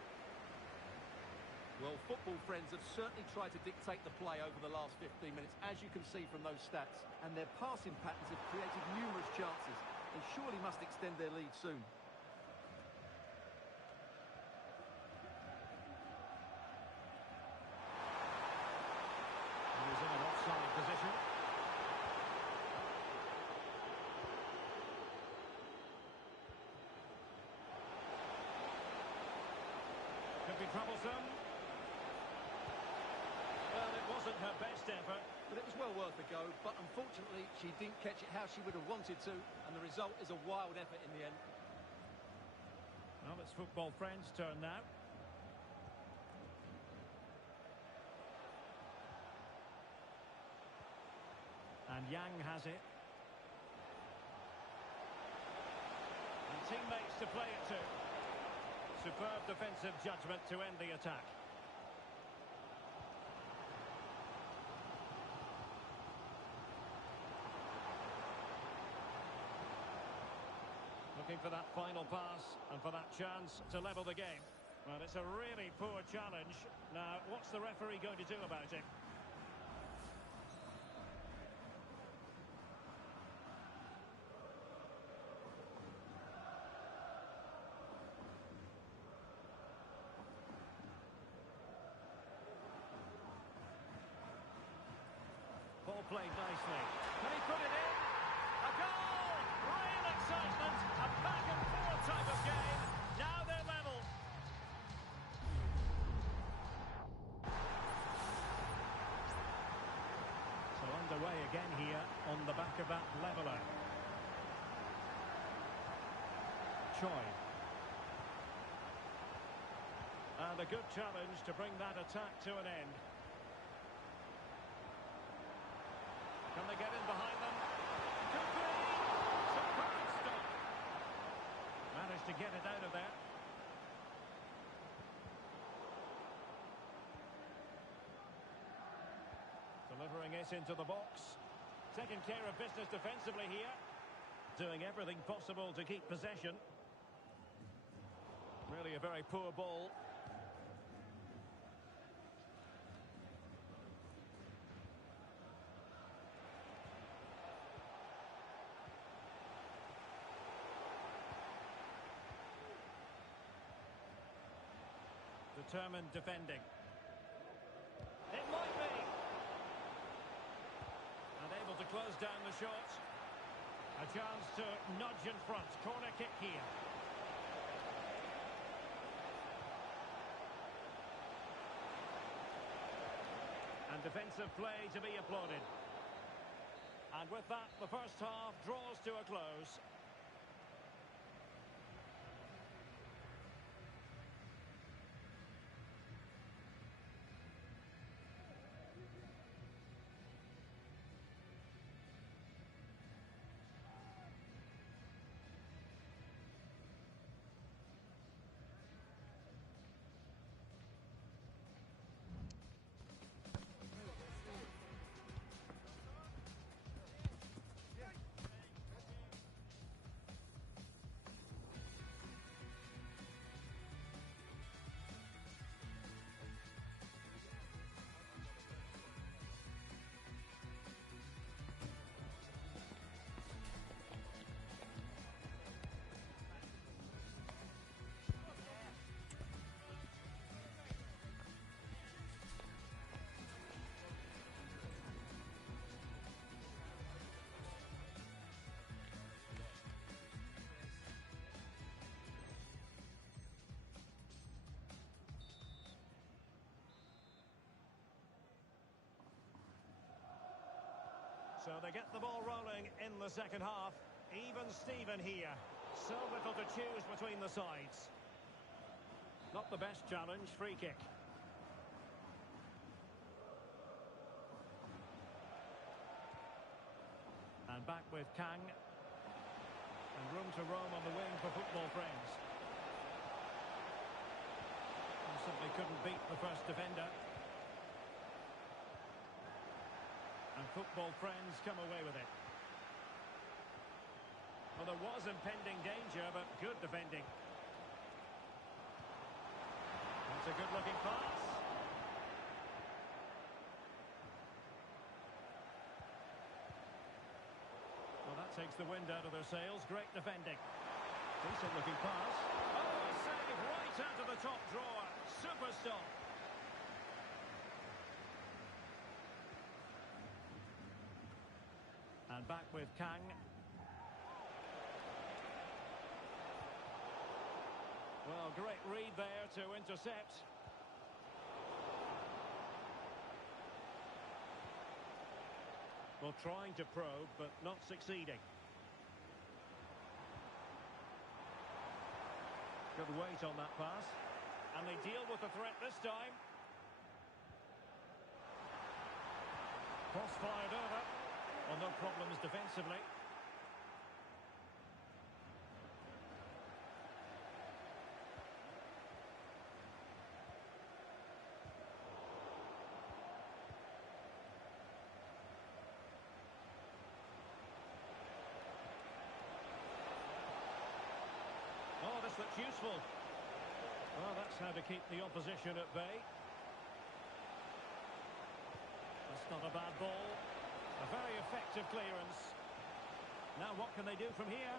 Well, football friends have certainly tried to dictate the play over the last 15 minutes, as you can see from those stats. And their passing patterns have created numerous chances. They surely must extend their lead soon. He was in an offside position. Could be troublesome. Well, it wasn't her best effort. But it was well worth a go, but unfortunately she didn't catch it how she would have wanted to, and the result is a wild effort in the end. Well, it's football friends' turn now. And Yang has it. And teammates to play it to. Superb defensive judgment to end the attack. Looking for that final pass and for that chance to level the game. Well, it's a really poor challenge. Now, what's the referee going to do about it? Ball played nicely. Can he put it in? A goal! Real excitement! A back and forth type of game. Now they're level. So underway again here on the back of that leveller. Choi. And a good challenge to bring that attack to an end. Can they get in behind them? Could be! Superb stop. get it out of there. Delivering it into the box. Taking care of business defensively here. Doing everything possible to keep possession. Really a very poor ball. Determined defending. It might be. And able to close down the shot. A chance to nudge in front. Corner kick here. And defensive play to be applauded. And with that, the first half draws to a close. So they get the ball rolling in the second half. Even Steven here. So little to choose between the sides. Not the best challenge. Free kick. And back with Kang. And room to roam on the wing for football friends. And simply couldn't beat the first defender. And football friends come away with it. Well, there was impending danger, but good defending. That's a good-looking pass. Well, that takes the wind out of their sails. Great defending. Decent-looking pass. Oh, a save right out of the top drawer. Super stop. And back with Kang. Well, great read there to intercept. Well, trying to probe, but not succeeding. Good weight on that pass. And they deal with the threat this time. Cross fired over. Well, no problems defensively. Oh, this looks useful. Well, that's how to keep the opposition at bay. That's not a bad ball. A very effective clearance. Now what can they do from here?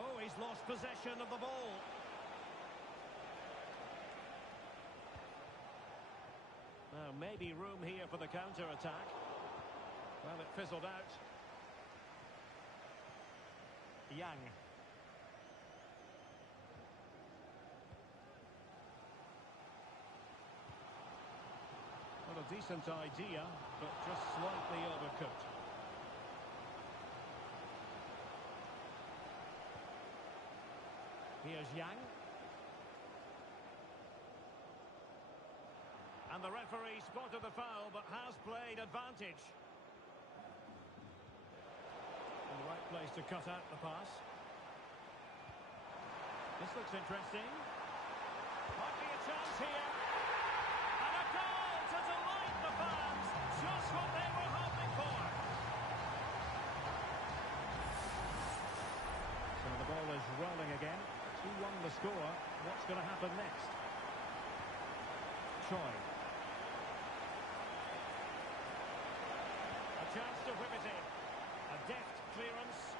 Oh, he's lost possession of the ball. Now maybe room here for the counter-attack. Well, it fizzled out. Yang. Well, a decent idea, but just slightly overcooked. Here's Yang. And the referee spotted the foul, but has played advantage. In the right place to cut out the pass. This looks interesting. Might be a chance here. And a goal to delight the fans. Just what they were hoping for. So the ball is rolling again. 2-1 the score. What's going to happen next? Choi. A chance to whip it in. A deft clearance.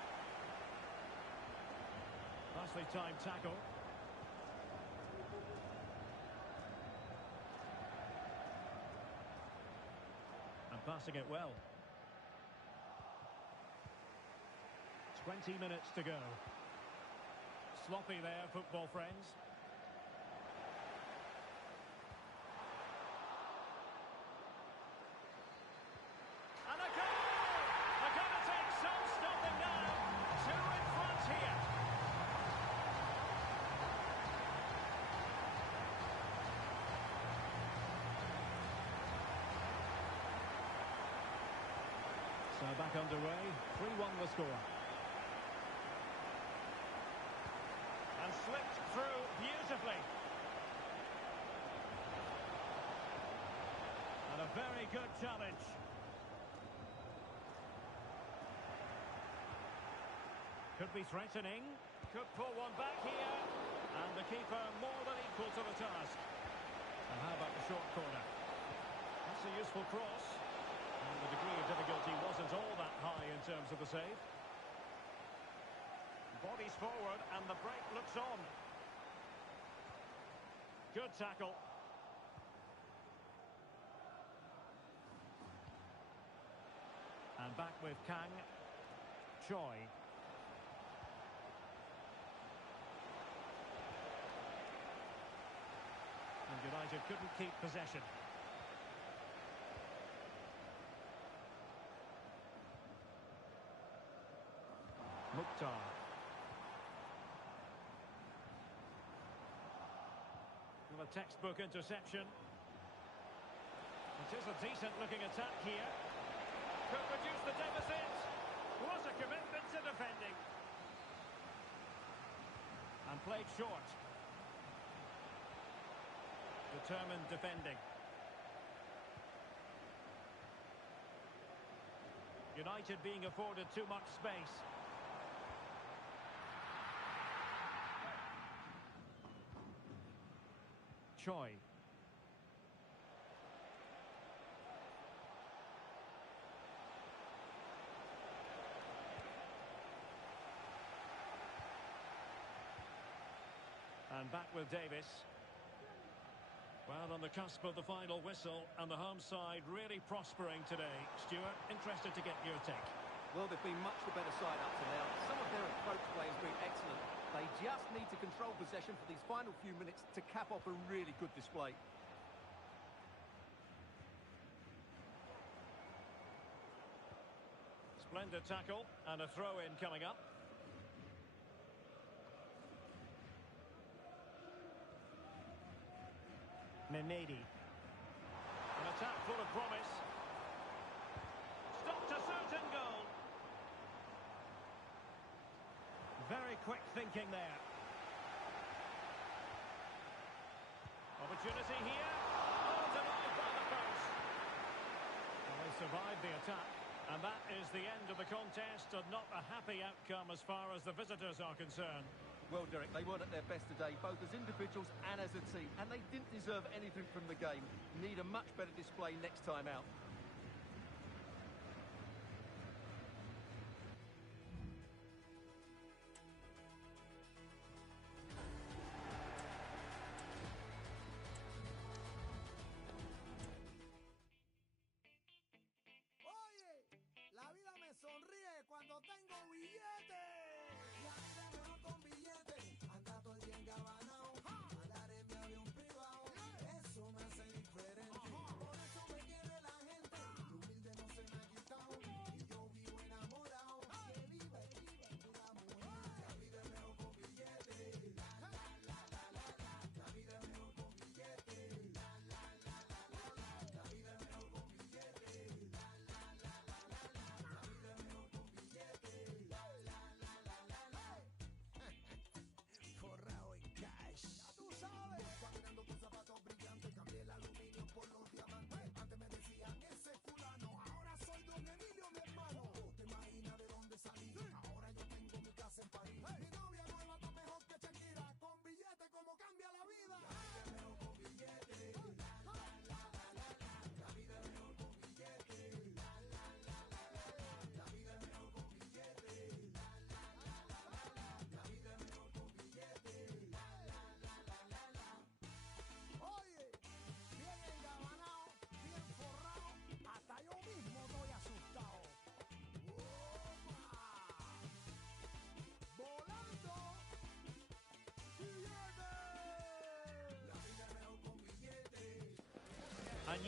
Nicely timed tackle. And passing it well. 20 minutes to go. Sloppy there, football friends. And a goal! They're going to take some stopping now. 2 in front here. So back underway, 3-1 the score. And slipped through beautifully. And a very good challenge. Could be threatening. Could pull one back here. And the keeper more than equal to the task. And how about the short corner? That's a useful cross. And the degree of difficulty wasn't all that high in terms of the save. Bodies forward and the break looks on. Good tackle. And back with Kang. Choi. And United couldn't keep possession. Mukhtar. Well, a textbook interception. It is a decent-looking attack here. Could reduce the deficit. Was a commitment to defending. And played short. Determined defending. United being afforded too much space. Choi. And back with Davis. Well, on the cusp of the final whistle, and the home side really prospering today. Stuart, interested to get your take. Well, they've been much the better side up to now. Some of their approach play has been excellent. They just need to control possession for these final few minutes to cap off a really good display. Splendid tackle, and a throw-in coming up. Memedi. An attack full of promise. Stopped a certain goal. Very quick thinking there. Opportunity here. Oh, denied by the post. Well, they survived the attack. And that is the end of the contest, and not a happy outcome as far as the visitors are concerned. Well, Derek, they weren't at their best today, both as individuals and as a team, and they didn't deserve anything from the game. Need a much better display next time out. Oye, la vida me sonríe cuando tengo billetes. La vida mejor con billetes. Anda todo el día engabanao. Andar en mi avión privado. Eso me hace diferente. Por eso me quiere la gente. Lo humilde no se me ha quitado. Y yo vivo enamorado. Que viva la mujer. La vida es mejor con billetes. La vida es mejor con billetes. La vida es mejor con billetes. La vida es mejor con billetes.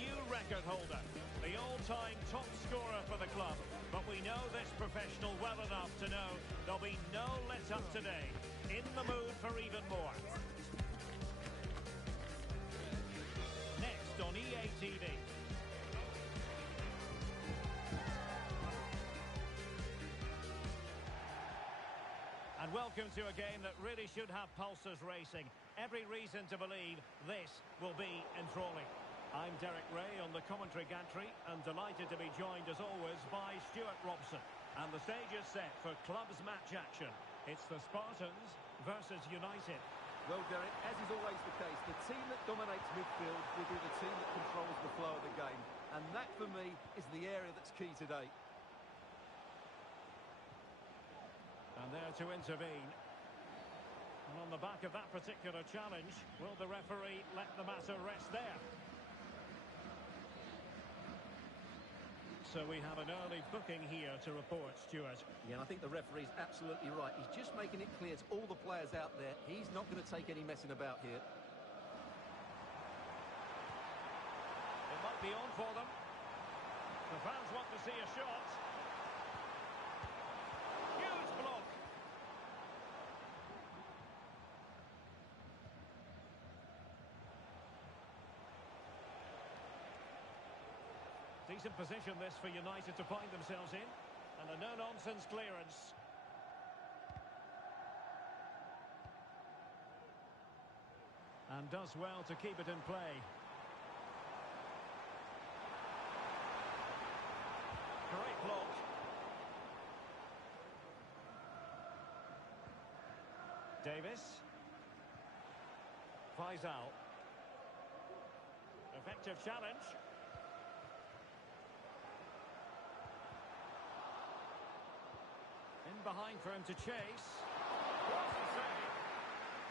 new record holder, the all-time top scorer for the club. But we know this professional well enough to know there'll be no let-up today. In the mood for even more. Next on EA TV. And welcome to a game that really should have pulses racing. Every reason to believe this will be enthralling. I'm Derek Ray on the commentary gantry and delighted to be joined as always by Stuart Robson. And the stage is set for clubs match action. It's the Spartans versus United. Well, Derek, as is always the case, the team that dominates midfield will be the team that controls the flow of the game. And that, for me, is the area that's key today. And there to intervene. And on the back of that particular challenge, will the referee let the matter rest there? So we have an early booking here to report, Stuart. Yeah, and I think the referee's absolutely right. He's just making it clear to all the players out there, he's not going to take any messing about here. It might be on for them. The fans want to see a shot. Huge block. Decent position this for United to find themselves in. And a no-nonsense clearance. And does well to keep it in play. Great block. Davis. Faisal. Effective challenge. In behind for him to chase. What's the save?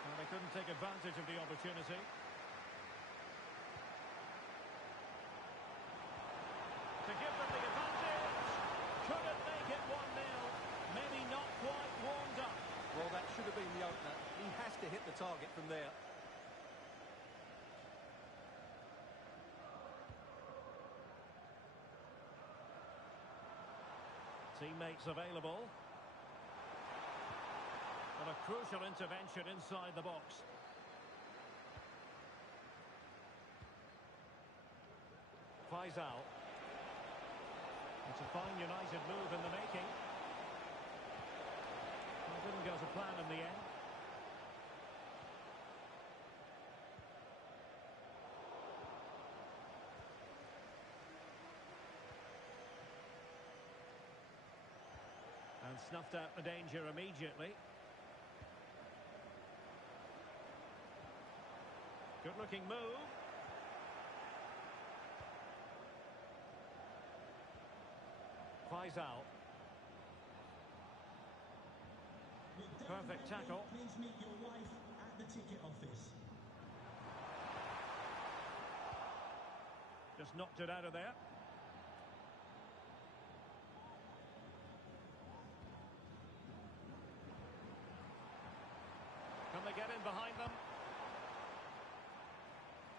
Well, they couldn't take advantage of the opportunity. To give them the advantage. Couldn't make it 1-0. Maybe not quite warmed up. Well, that should have been the opener. He has to hit the target from there. Teammates available. And a crucial intervention inside the box. Faisal. It's a fine United move in the making. It didn't go to plan in the end. And snuffed out the danger immediately. Good-looking move. Faisal. Perfect tackle. Please meet your wife at the ticket office. Just knocked it out of there. Can they get in behind them?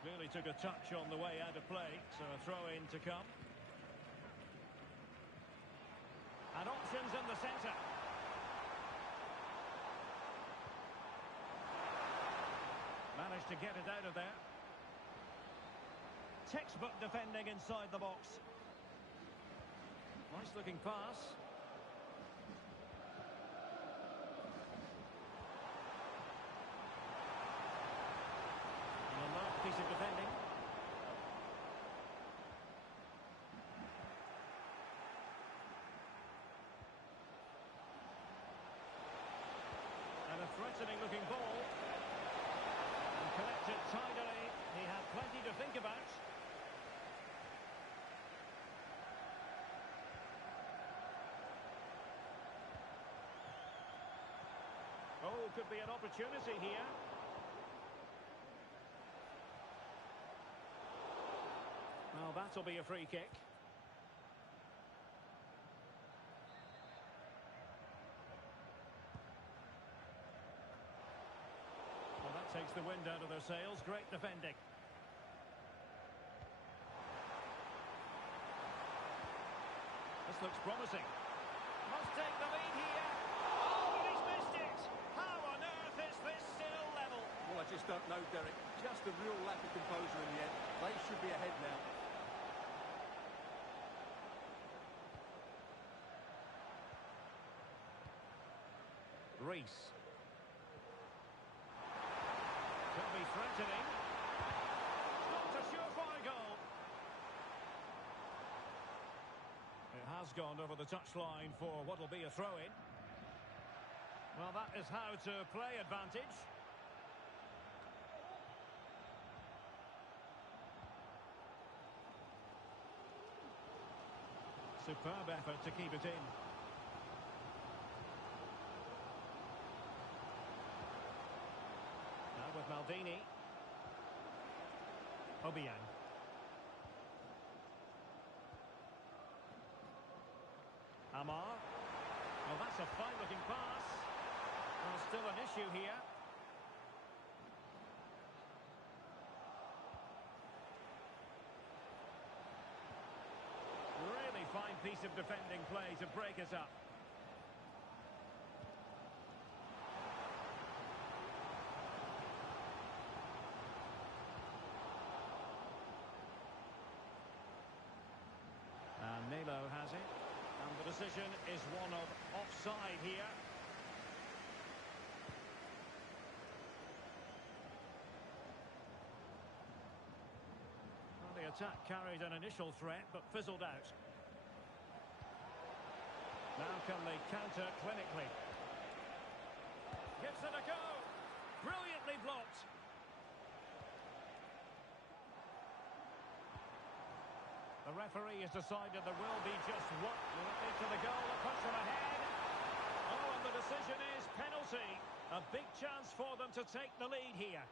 Clearly took a touch on the way out of play, so a throw-in to come. And options in the centre. Managed to get it out of there. Textbook defending inside the box. Nice looking pass. And a marked piece of defending. And a threatening looking ball. And collected tidily. He had plenty to think about. Oh, could be an opportunity here. Well, that'll be a free kick. Well, that takes the wind out of their sails. Great defending. This looks promising. Must take the lead here. Oh, and he's missed it. How on earth is this still level? Well, I just don't know, Derek. Just a real lack of composure in the end. They should be ahead now. Reese. Could be threatening. Not a surefire goal. It has gone over the touchline for what will be a throw-in. Well, that is how to play advantage. Superb effort to keep it in. Now with Maldini. Obiang. Amar. Well, that's a fine-looking pass. Well, still an issue here. Really fine piece of defending play to break us up. And Nilo has it. And the decision is one of offside here. Well, the attack carried an initial threat, but fizzled out. Now can they counter clinically? Gives it a go. Brilliantly blocked. The referee has decided there will be just one. To the goal, a punch from ahead. Oh, and the decision is penalty. A big chance for them to take the lead here.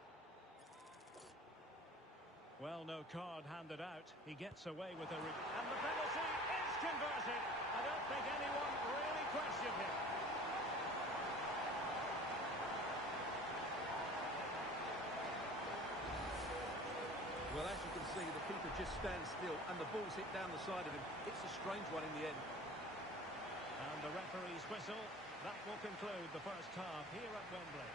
Well, no card handed out. He gets away with a... And the penalty is converted. I don't think anyone really questioned him. Well, as you can see, the keeper just stands still and the ball's hit down the side of him. It's a strange one in the end. And the referee's whistle. That will conclude the first half here at Wembley.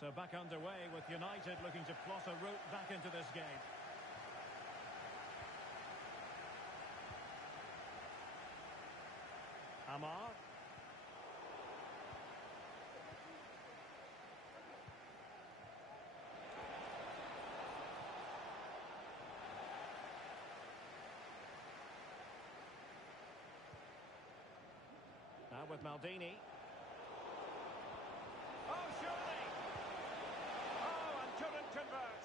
So back underway with United looking to plot a route back into this game. Amar. Now with Maldini. Oh, surely! Oh, and couldn't convert.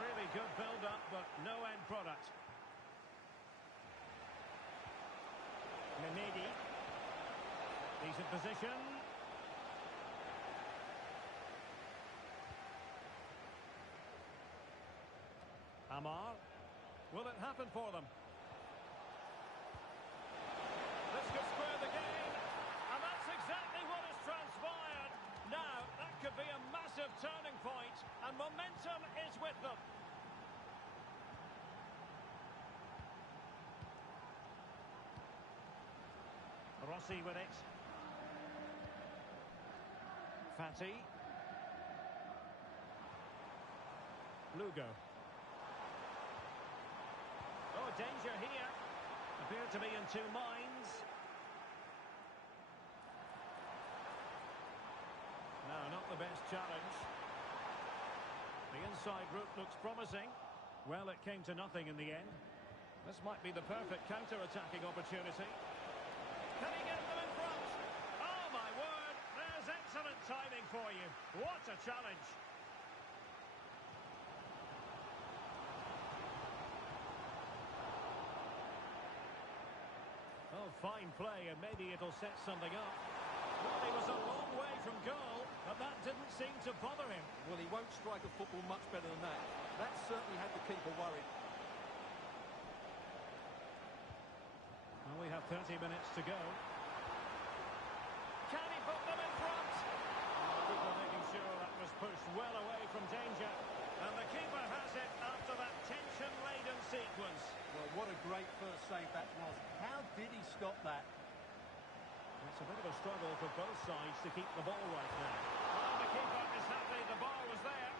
Really good build-up, but no end product. Nenedi. Decent position. Amar. Will it happen for them? This could square the game. And that's exactly what has transpired. Now, that could be a massive turning point, and momentum is with them. Rossi with it. Fati. Lugo. danger here. Appear to be in two minds. No, not the best challenge. The inside route looks promising. Well, it came to nothing in the end. This might be the perfect counter-attacking opportunity. Can he get them in front? Oh, my word! There's excellent timing for you. What a challenge! Oh, fine play, and maybe it'll set something up. Well, he was a long way from goal, but that didn't seem to bother him. Well, he won't strike a football much better than that. That certainly had the keeper worried. Well, we have 30 minutes to go. Can he put them in front? Oh, people making sure that was pushed well away from danger. And the keeper has it after that tension-laden sequence. Well, what a great first save that was. How did he stop that? It's a bit of a struggle for both sides to keep the ball right now. Oh, the keeper is happy the bar was there.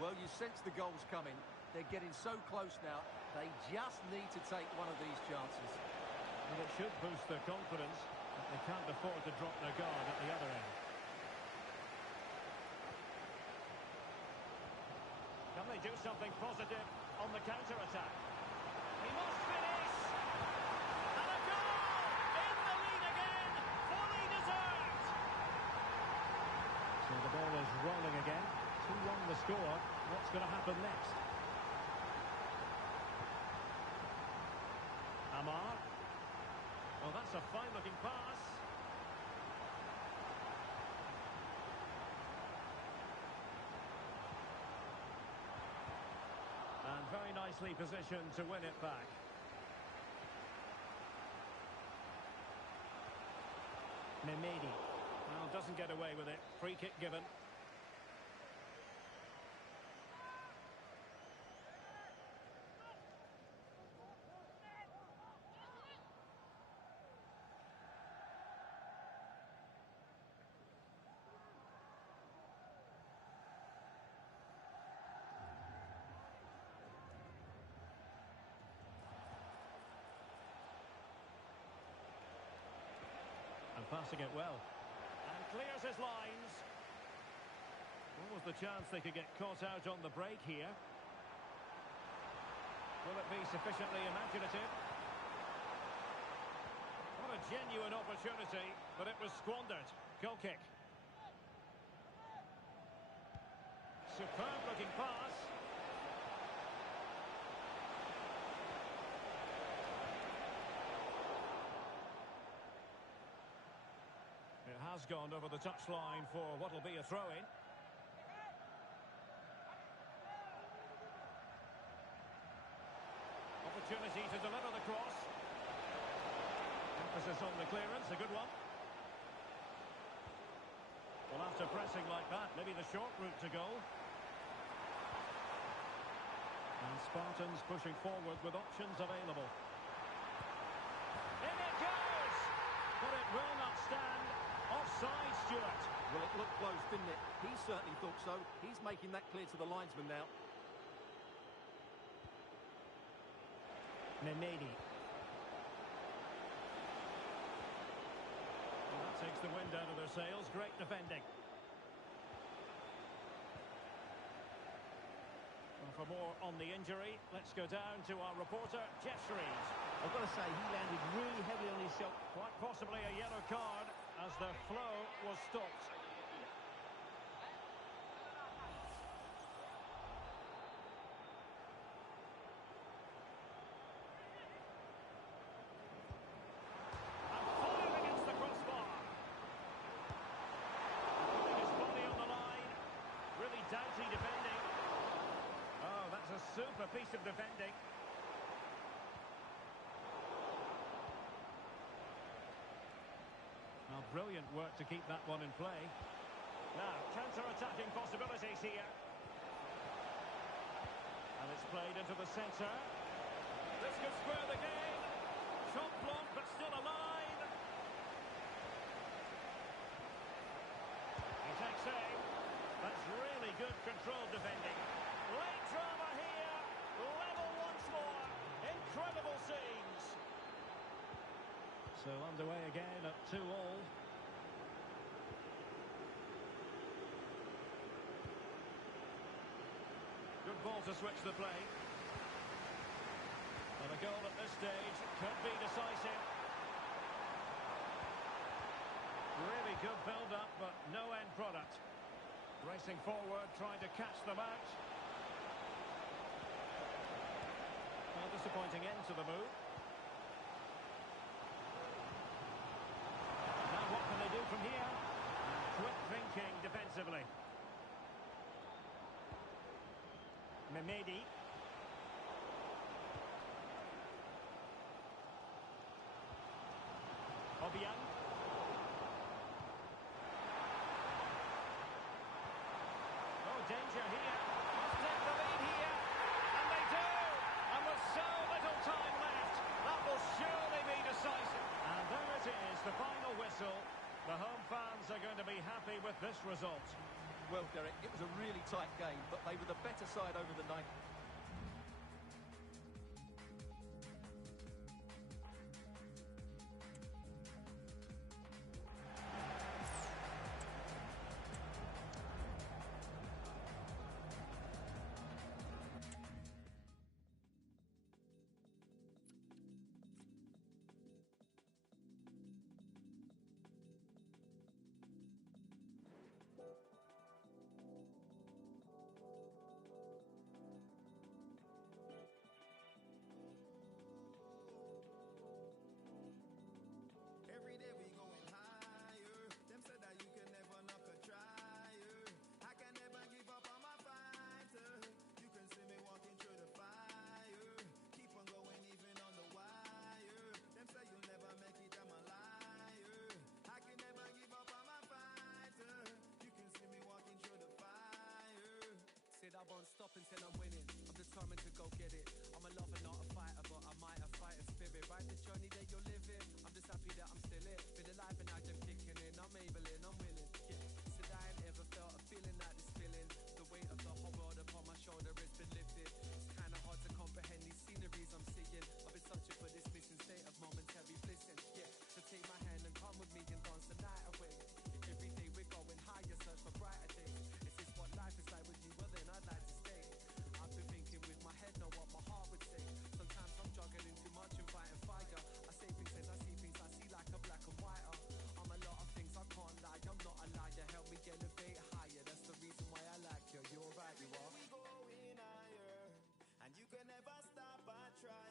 Well, you sense the goals coming. They're getting so close now. They just need to take one of these chances. And it should boost their confidence, but they can't afford to drop their guard at the other end. Can they do something positive on the counter-attack? He must finish! And a goal! In the lead again! Fully deserved! So the ball is rolling again. 2-1 the score. What's going to happen next? Amar. Oh, that's a fine-looking pass. And very nicely positioned to win it back. Memedi. Well, doesn't get away with it. Free kick given. Passing it well. And clears his lines. What was the chance they could get caught out on the break here? Will it be sufficiently imaginative? What a genuine opportunity, but it was squandered. Goal kick. Superb looking pass. It has gone over the touchline for what will be a throw-in. Opportunity to deliver the cross. Emphasis on the clearance, a good one. Well, after pressing like that, maybe the short route to goal. And Spartans pushing forward with options available. In it goes! But it will not stand. Offside, Stuart. Well, it looked close, didn't it? He certainly thought so. He's making that clear to the linesman now. Memedi. Well, that takes the wind out of their sails. Great defending. Well, for more on the injury, let's go down to our reporter, Jeff Shreves. I've got to say, he landed really heavily on his shot. Quite possibly a yellow card as the flow was stopped. And fired against the crossbar. Putting his body on the line. Really doughty defending. Oh, that's a super piece of defending. Well, brilliant work to keep that one in play. Now, counter-attacking possibilities here. And it's played into the centre. This could square the game. Shot blocked, but still alive. He takes aim. That's really good controlled defending. Late drama here. Level once more. So underway again at 2-2. Good ball to switch the play. And a goal at this stage could be decisive. Really good build-up, but no end product. Racing forward, trying to catch them out. Well, disappointing end to the move. Now what can they do from here? Quick thinking defensively. Mehmedi. Obiang. Oh, danger here. Must take the lead here. And they do. And with so little time left, that will surely be decisive. And there it is, the final whistle. The home fans are going to be happy with this result. Well, Derek, it was a really tight game, but they were the better side over the night. Every day we going higher. Them said that you can never knock a trier. I can never give up on my fighter. You can see me walking through the fire. Keep on going even on the wire. Them say you'll never make it, I'm a liar. I can never give up on my fighter. You can see me walking through the fire. Said I won't stop until I'm winning. I'm determined to go get it. I'm a lover, not a fighter, but I might have fighter spirit. Right, the journey that you're living. I'm just happy that I'm still it. Been alive and now I'm kicking in. I'm able in, I'm willing. Yeah, said I ain't ever felt a feeling like this feeling. The weight of the whole world upon my shoulder has been lifted. It's kind of hard to comprehend these sceneries I'm seeing. I've been searching for this missing state of momentary bliss. And yeah, so take my hand and come with me and dance the night away. Every day we're going higher, search for brighter days. Is this what life is like with you? Well then I'd like to stay. I've been thinking with my head, know what my heart would say. Sometimes I'm juggling too much and fighting fire. I say things and I see things I see like a black and white. I'm a lot of things I can't lie. I'm not a liar. Help me elevate higher. That's the reason why I like you. You're right, you are. We going higher, and you can never stop or try.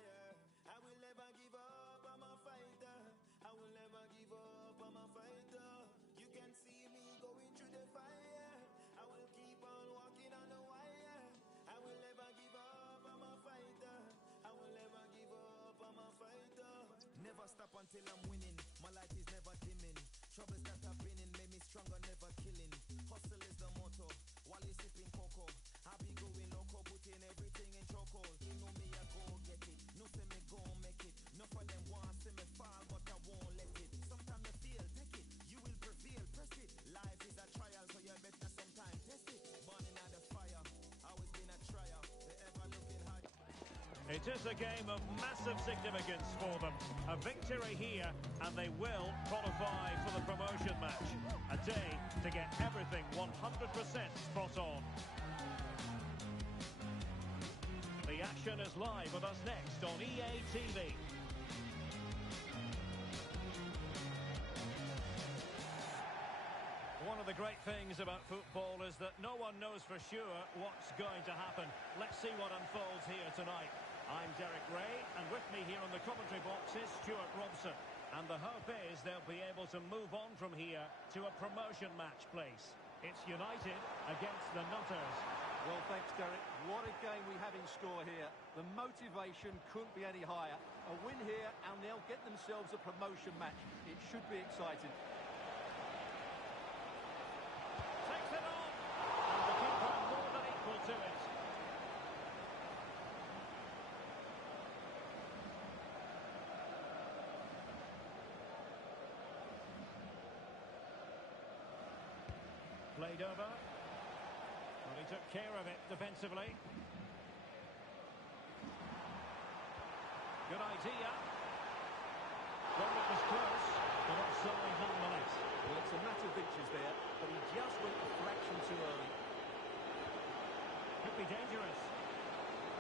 I will never give up. I'm a fighter. I will never give up. I'm a fighter. You can see me going through the fire. I will keep on walking on the wire. I will never give up. I'm a fighter. I will never give up. I'm a fighter. Never stop until I'm winning. My light is never dimming. Troubles that I've been in made me stronger, never killing. Hustle is the motto. While you sipping cocoa, I be going loco, putting everything in choco. You know me, I go get it. No say me go make it. No for them want see me fall, but I won't let it. Sometimes you feel, take it. You will prevail, press it. Life is a trial, so you better sometimes test it. Burning out the fire, always been a trier. The ever looking hard. It is a game of massive significance for them. A victory here, and they will qualify for the promotion match. A day to get everything 100% spot on. The action is live with us next on EA TV. One of the great things about football is that no one knows for sure what's going to happen. Let's see what unfolds here tonight. I'm Derek Ray, and with me here on the commentary box is Stuart Robson. And the hope is they'll be able to move on from here to a promotion match place. It's United against the Nutters. Well, thanks, Derek. What a game we have in store here. The motivation couldn't be any higher. A win here, and they'll get themselves a promotion match. It should be exciting. Takes it on, and the keeper more than equal to it. Played over. Well, he took care of it defensively. Good idea. Well, it was close, but offside nonetheless. Well, it's a matter of inches there, but he just went a fraction too early. Could be dangerous.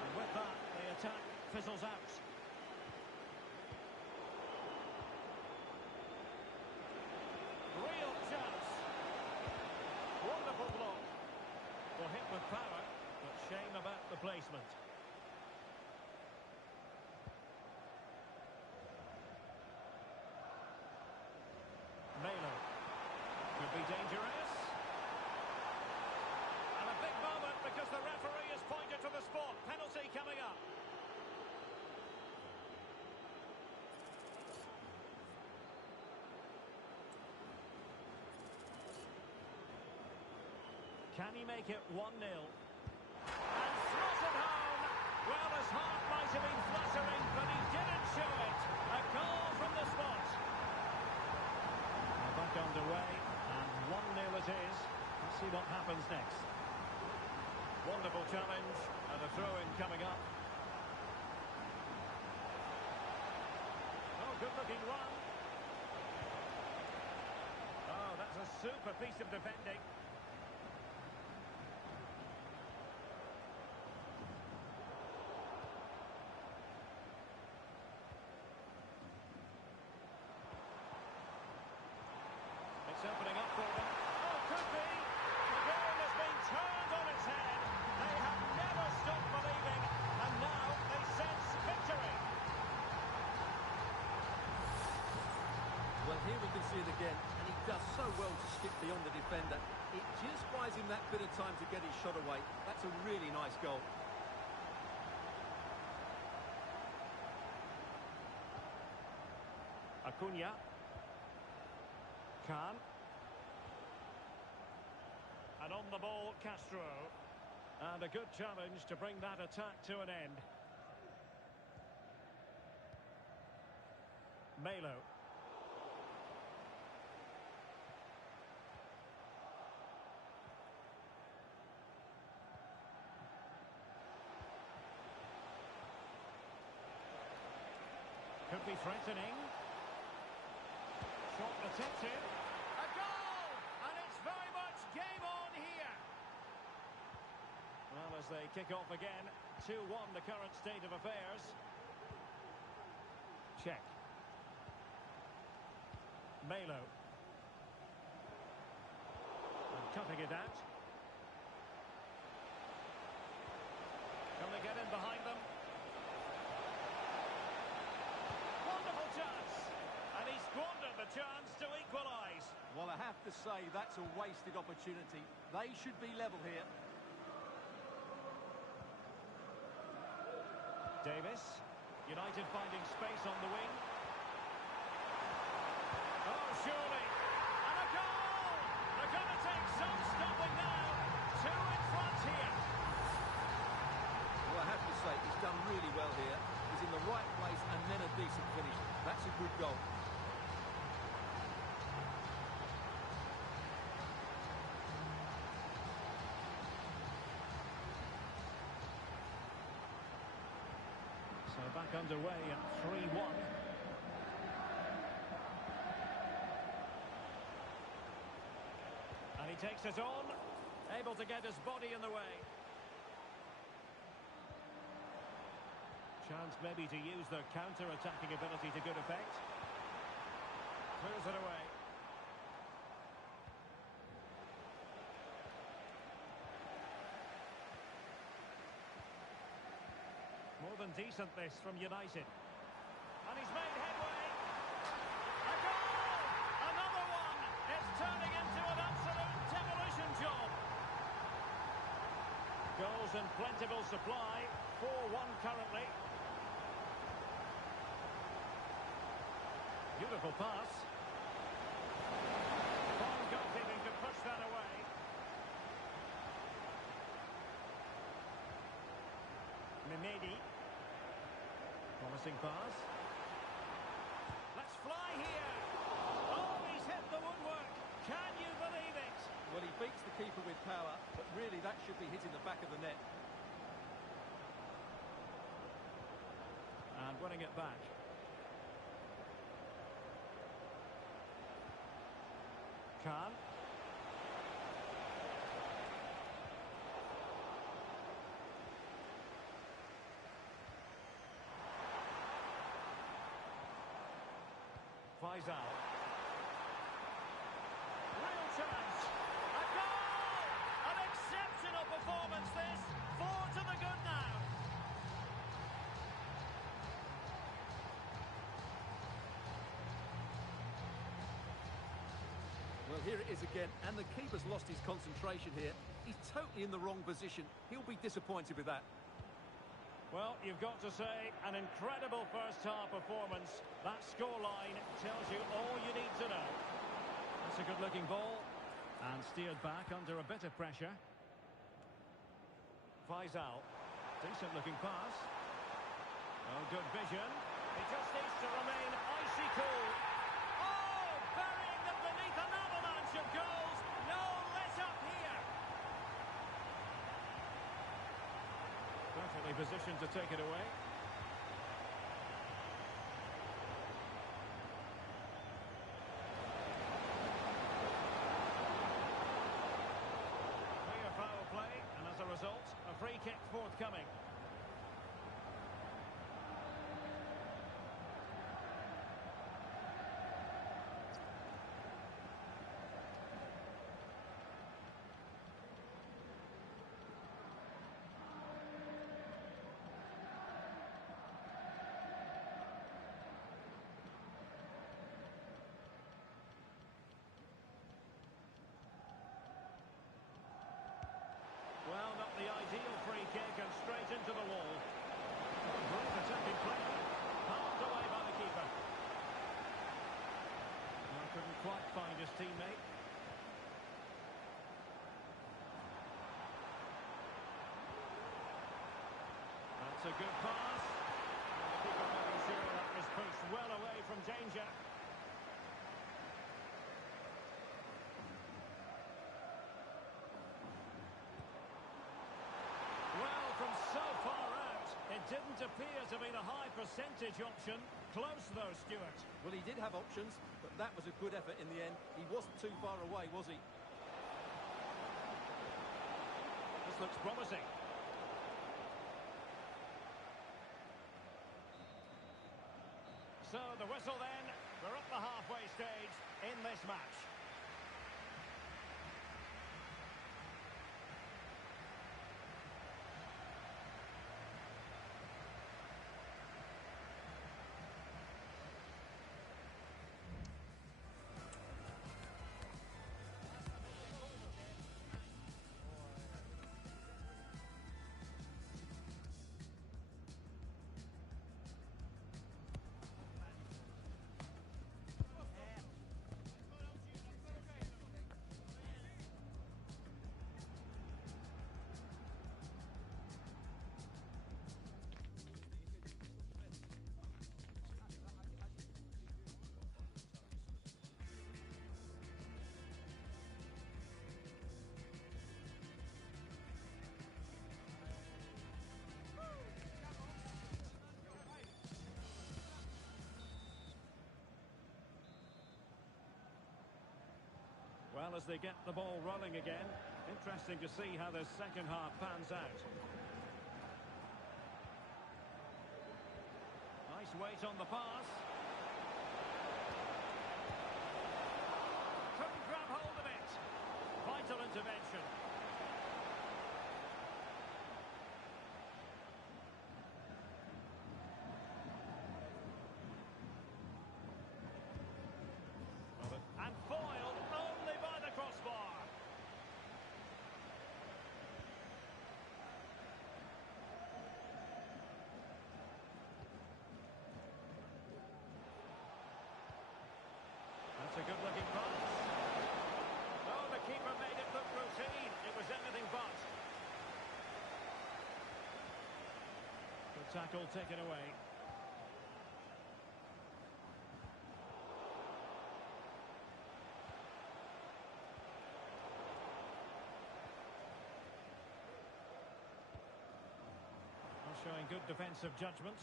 And with that, the attack fizzles out. Real chance. Wonderful block. Well, hit with power, but shame about the placement. Melo. Could be dangerous. And a big moment because the referee has pointed to the spot. Penalty coming up. Can he make it 1-0? And throws it home. Well, his heart might have been fluttering, but he didn't show it. A goal from the spot. Now back underway, and 1-0 it is. Let's see what happens next. Wonderful challenge, and a throw-in coming up. Oh, good-looking run. Oh, that's a super piece of defending. It's opening up for them. Oh, could be. The game has been turned on its head. They have never stopped believing, and now they sense victory. Well, here we can see it again, and he does so well to skip beyond the defender. It just buys him that bit of time to get his shot away. That's a really nice goal. Acuna. Khan. And on the ball, Castro. And a good challenge to bring that attack to an end. Melo. Could be threatening. Shot attempted. A goal! And it's very much game on here. Well, as they kick off again, 2-1 the current state of affairs. Check. Melo. And cutting it out. Can they get in behind them? Wonderful chance. And he squandered the chance to equalise. Well, I have to say, that's a wasted opportunity. They should be level here. Davis. United finding space on the wing. Oh, surely. And a goal! They're going to take some stopping now. 2 in front here. Well, I have to say, he's done really well here. He's in the right place and then a decent finish. That's a good goal. So back underway at 3-1. And he takes it on, able to get his body in the way. Chance maybe to use their counter-attacking ability to good effect. Clears it away. More than decent this from United. And he's made headway. A goal! Another one! It's turning into an absolute demolition job. Goals in plentiful supply. 4-1 currently. Beautiful pass. Fine goalkeeping to push that away. Mimedi. Promising pass. Let's fly here. Oh, he's hit the woodwork. Can you believe it? Well, he beats the keeper with power, but really that should be hitting the back of the net. And winning it back. Khan. Faisal. Real chance. A goal! An exceptional performance this. 4 to the good now. Well, here it is again, and the keeper's lost his concentration here. He's totally in the wrong position. He'll be disappointed with that. Well, you've got to say, an incredible first-half performance. That scoreline tells you all you need to know. That's a good-looking ball. And steered back under a bit of pressure. Faisal. Decent-looking pass. Oh, good vision. He just needs to remain icy cool. Oh, burying them beneath an avalanche of goals. No let-up here. Perfectly positioned to take it away. Clear foul play, and as a result, a free kick forthcoming. Well, not the ideal free kick and straight into the wall. Great attacking play. Palmed away by the keeper. Well, couldn't quite find his teammate. That's a good pass. And the keeper making sure that was pushed well away from danger. Well, from so far out, it didn't appear to be the high percentage option. Close though, Stuart. Well, he did have options, but that was a good effort in the end. He wasn't too far away, was he? This looks promising. So the whistle then. We're at the halfway stage in this match. Well, as they get the ball rolling again, interesting to see how the second half pans out. Nice weight on the pass. Couldn't grab hold of it. Vital intervention. And foiled only by the crossbar. That's a good-looking pass. Oh, the keeper made it look routine. It was anything but. Good tackle taken away. Showing good defensive judgment.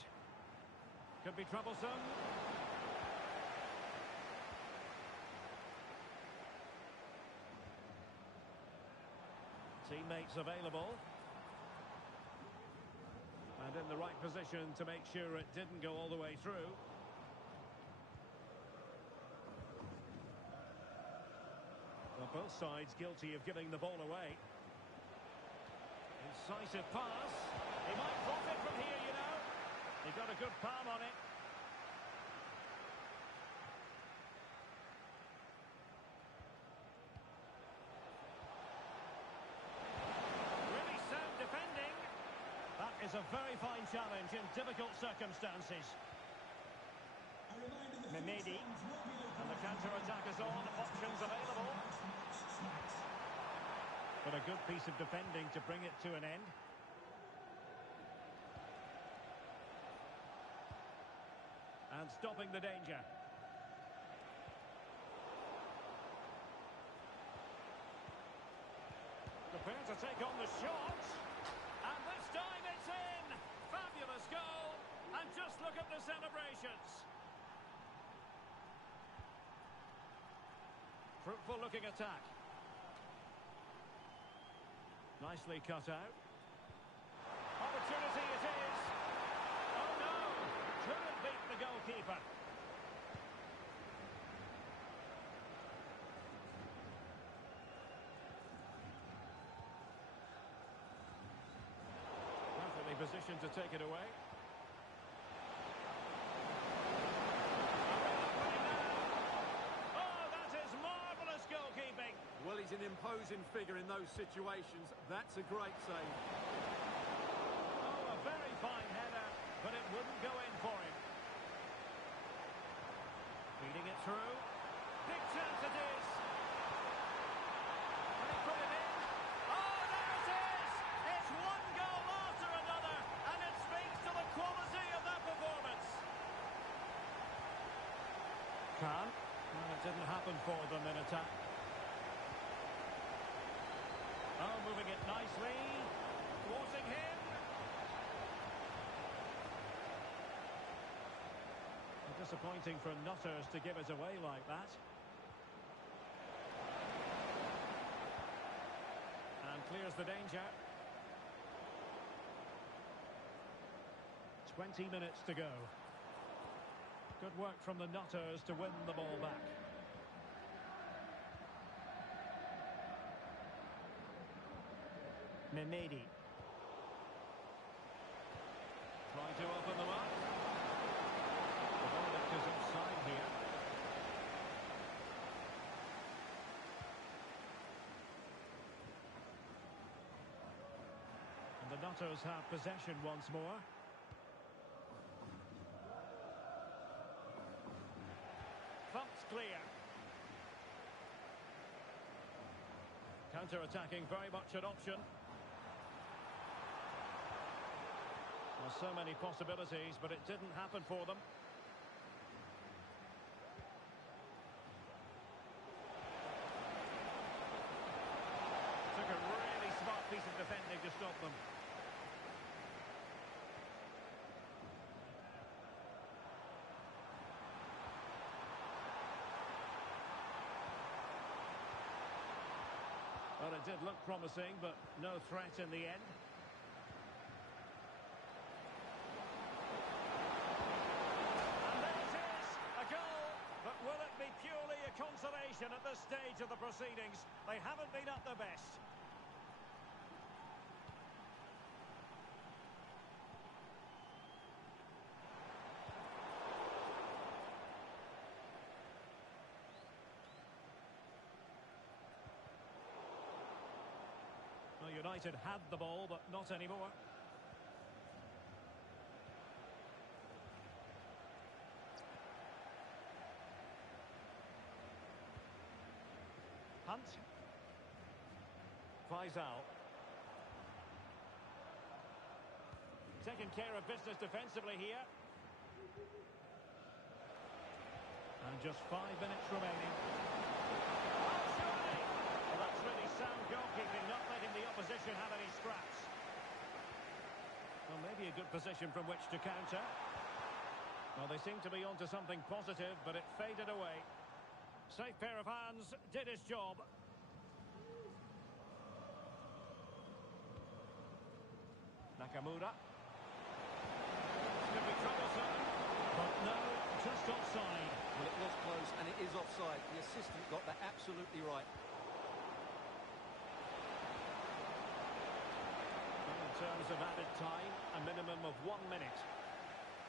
Could be troublesome. Teammates available. And in the right position to make sure it didn't go all the way through. Well, both sides guilty of giving the ball away. Incisive pass. He might profit from here, you know. He got a good palm on it. Really sound defending. That is a very fine challenge in difficult circumstances. Mehmedi. And the counter-attack is on. Options available. But a good piece of defending to bring it to an end. And stopping the danger. Prepared to take on the shot. And this time it's in. Fabulous goal. And just look at the celebrations. Fruitful looking attack. Nicely cut out. Opportunity it is. Oh no! Couldn't beat the goalkeeper. Perfectly positioned to take it away. Oh, that is marvellous goalkeeping. Well, he's an imposing figure in those situations. That's a great save. Oh, a very fine header, but it wouldn't go in for him. Feeding it through. Big chance it is. Can he put it in? Oh, there it is! It's one goal after another, and it speaks to the quality of that performance. Khan. Well, it didn't happen for them in attack. Oh, moving it nicely. Thwarting him. Disappointing for Nutters to give it away like that. And clears the danger. 20 minutes to go. Good work from the Nutters to win the ball back. Mehmedi. Trying to open them up. The ball is offside here. And the Nutters have possession once more. Thumped clear. Counter-attacking, very much an option. Well, so many possibilities, but it didn't happen for them. Took a really smart piece of defending to stop them. Well, it did look promising, but no threat in the end. And there it is, a goal. But will it be purely a consolation at this stage of the proceedings? They haven't been at their best. Well, United had the ball, but not anymore. Hunt. Faisal. Taking care of business defensively here. And just 5 minutes remaining. Oh, surely! Well, that's really sound goalkeeping, not letting the opposition have any scraps. Well, maybe a good position from which to counter. Well, they seem to be onto something positive, but it faded away. Safe pair of hands, did his job. Nakamura. Could be troublesome, but no, just offside. Well, it was close, and it is offside. The assistant got that absolutely right. Well, in terms of added time, a minimum of 1 minute.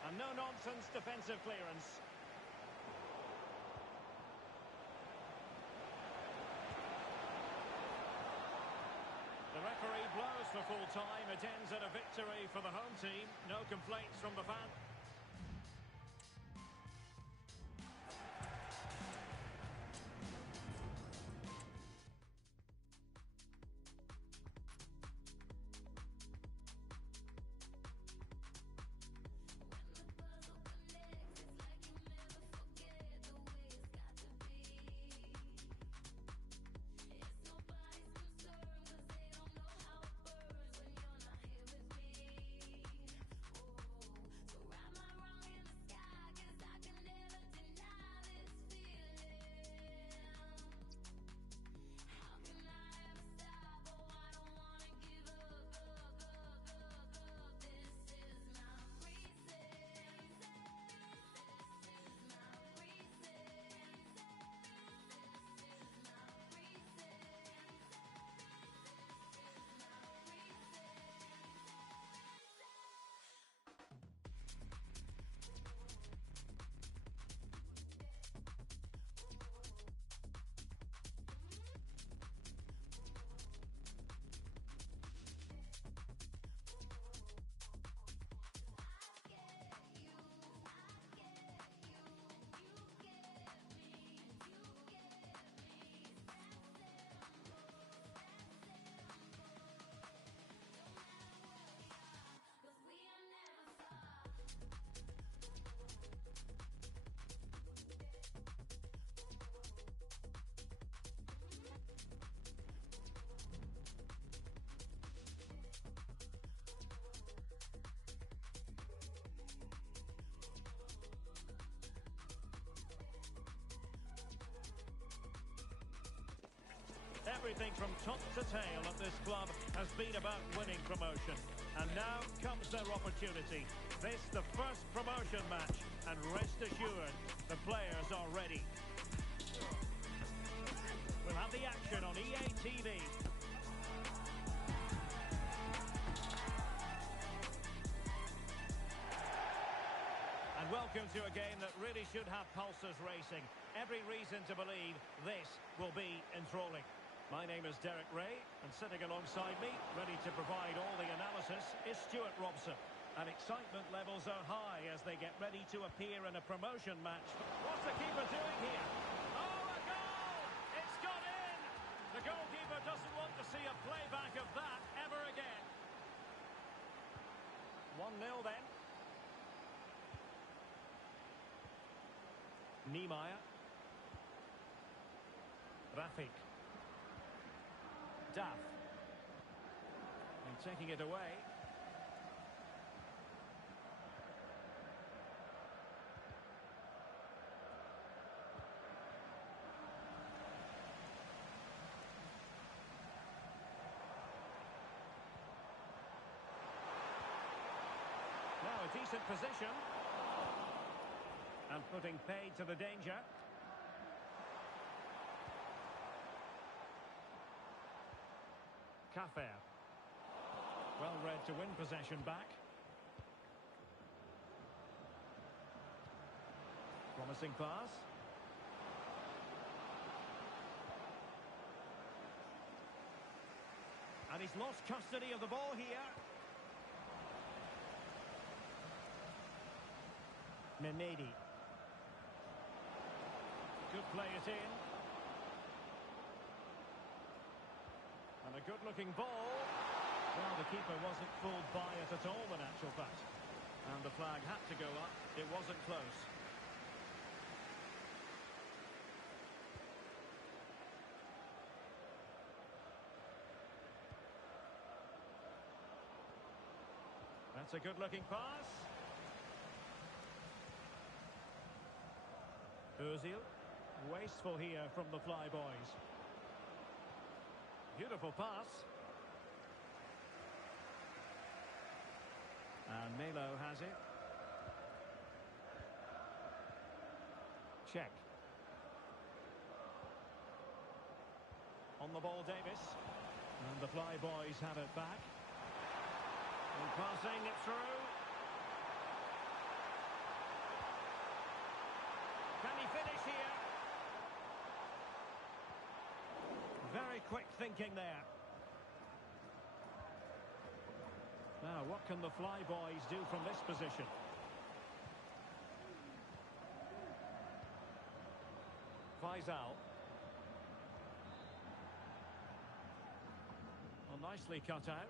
And no-nonsense defensive clearance. The referee blows for full time. It ends in a victory for the home team. No complaints from the fans. Everything from top to tail at this club has been about winning promotion. And now comes their opportunity. This the first promotion match. And rest assured, the players are ready. We'll have the action on EA TV. And welcome to a game that really should have pulses racing. Every reason to believe this will be enthralling. My name is Derek Ray, and sitting alongside me, ready to provide all the analysis, is Stuart Robson. And excitement levels are high as they get ready to appear in a promotion match. What's the keeper doing here? Oh, a goal! It's got in! The goalkeeper doesn't want to see a playback of that ever again. 1-0 then. Niemeyer. Rafik. Duff. And taking it away. Now a decent position. And putting paid to the danger. Cafer. Well read to win possession back. Promising pass. And he's lost custody of the ball here. Memedi. Could play it in. And a good-looking ball. Well, the keeper wasn't fooled by it at all, in actual fact. And the flag had to go up. It wasn't close. That's a good-looking pass. Özil. Wasteful here from the Flyboys. Beautiful pass. And Melo has it. Check. On the ball, Davis. And the Fly Boys have it back. And passing it through. Can he finish here? Very quick thinking there. Now, what can the Fly Boys do from this position? Faisal. Well, nicely cut out.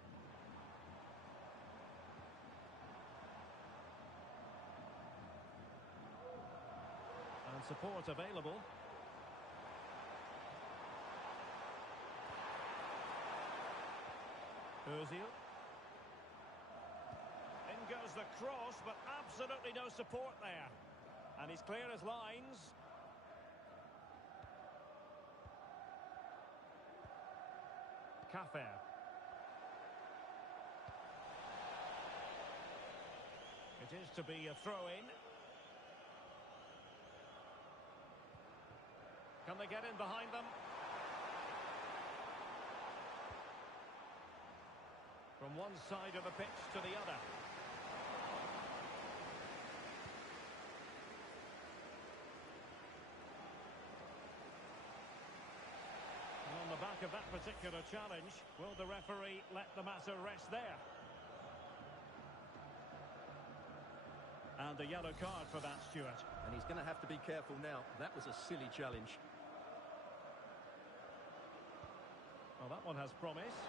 And support available. Ozil. In goes the cross, but absolutely no support there. And he's clear as lines. Cafer. It is to be a throw-in. Can they get in behind them? From one side of the pitch to the other. On the back of that particular challenge, will the referee let the matter rest there? And a yellow card for that, Stuart. And he's going to have to be careful now. That was a silly challenge. Well, that one has promise.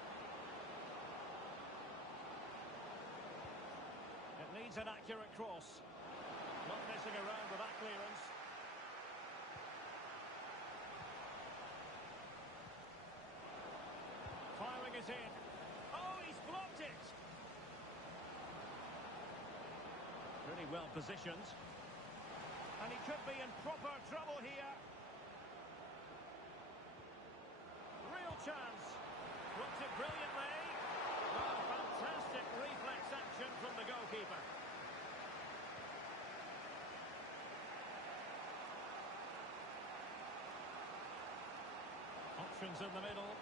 It needs an accurate cross. Not messing around with that clearance. Firing it in. Oh, he's blocked it! Really well positioned. And he could be in proper trouble here. Real chance. Blocked it brilliantly. Oh, fantastic reflex action from the goalkeeper. Options in the middle.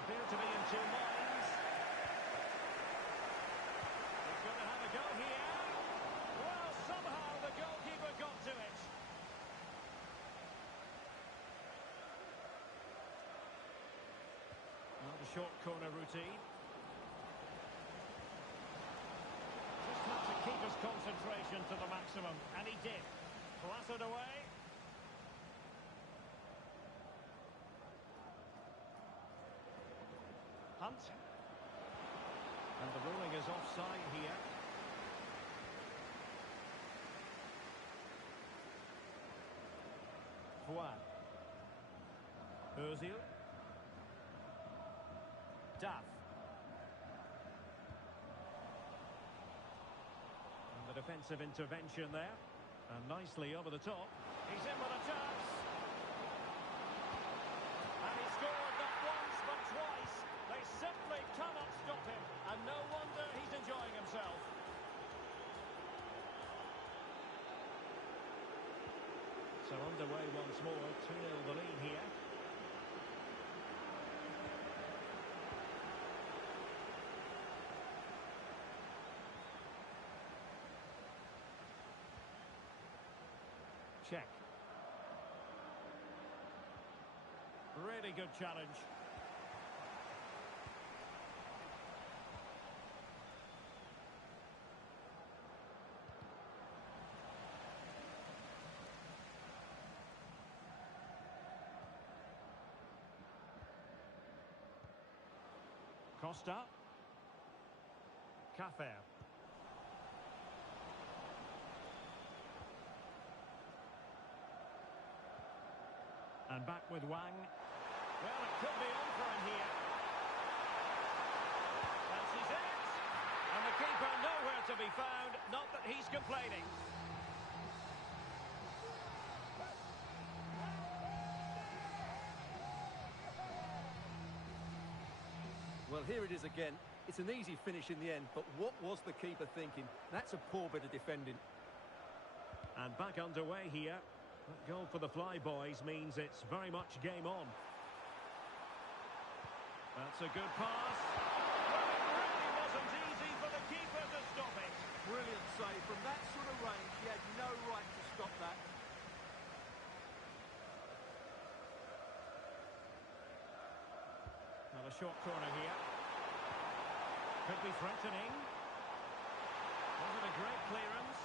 Appear to be in two minds. He's going to have a go here. Well, somehow the goalkeeper got to it. Now the short corner routine. Just had to keep his concentration to the maximum, and he did. Clattered away. Hunt. And the ruling is offside here. Fuad. Ozil. Duff. And the defensive intervention there. And nicely over the top. He's in with a chance. And he scored not once but twice. They simply cannot stop him. And no wonder he's enjoying himself. So underway once more. 2-0 the lead here. Check. Really good challenge. Costa. Cafer. And back with Wang. Well, it could be on for him here. Fancies it. And the keeper nowhere to be found. Not that he's complaining. Well, here it is again. It's an easy finish in the end, but what was the keeper thinking? That's a poor bit of defending. And back underway here. That goal for the Flyboys means it's very much game on. That's a good pass. Well, it really wasn't easy for the keeper to stop it. Brilliant save. From that sort of range, he had no right to stop that. Now a short corner here. Could be threatening. Wasn't a great clearance.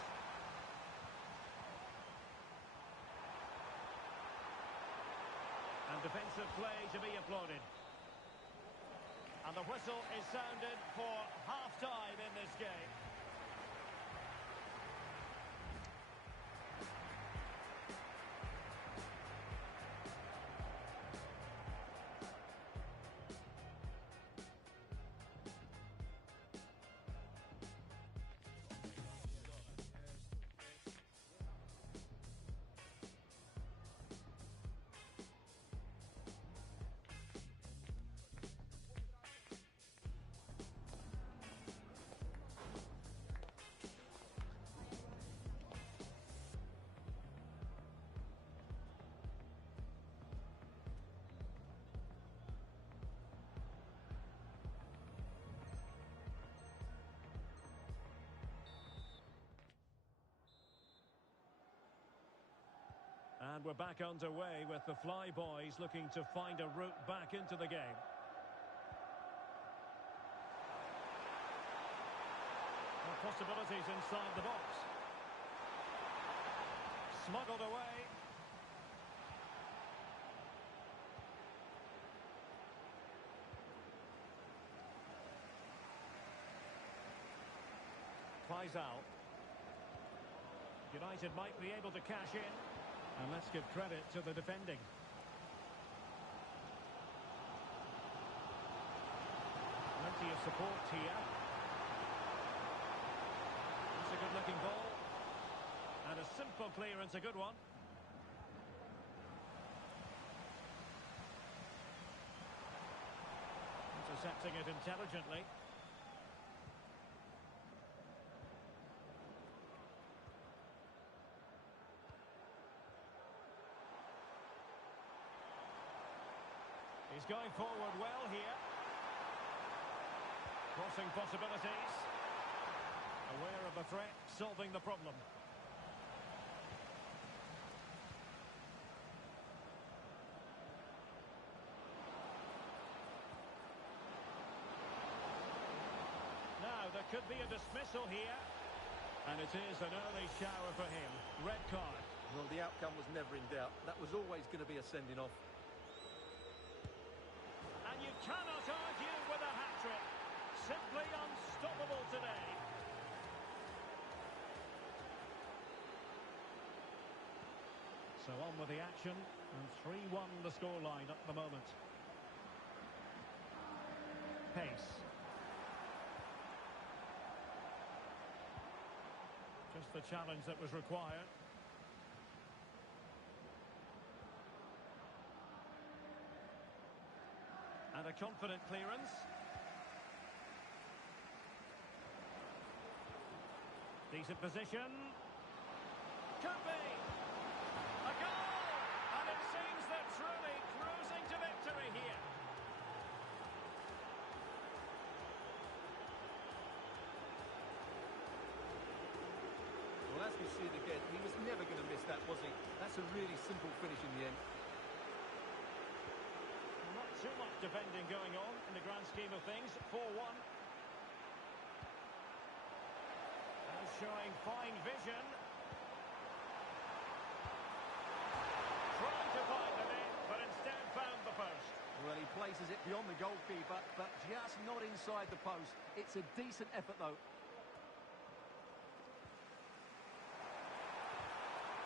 And defensive play to be applauded. And the whistle is sounded for half-time in this game. And we're back underway with the Flyboys looking to find a route back into the game. There are possibilities inside the box. Smuggled away. Faisal. United might be able to cash in. And let's give credit to the defending. Plenty of support here. It's a good-looking ball. And a simple clearance, a good one. Intercepting it intelligently. He's going forward well here. Crossing possibilities. Aware of the threat, solving the problem. Now, there could be a dismissal here. And it is an early shower for him. Red card. Well, the outcome was never in doubt. That was always going to be a sending off. And you cannot argue with a hat-trick. Simply unstoppable today. So on with the action. And 3-1 the scoreline at the moment. Pace. Just the challenge that was required. And a confident clearance. Decent position. Could be. A goal! And it seems they're truly cruising to victory here. Well, as we see it again, he was never going to miss that, was he? That's a really simple finish in the end. Not too much defending going on in the grand scheme of things. 4-1. And showing fine vision. Trying to find the net, but instead found the post. Well, he places it beyond the goalkeeper, but just not inside the post. It's a decent effort, though.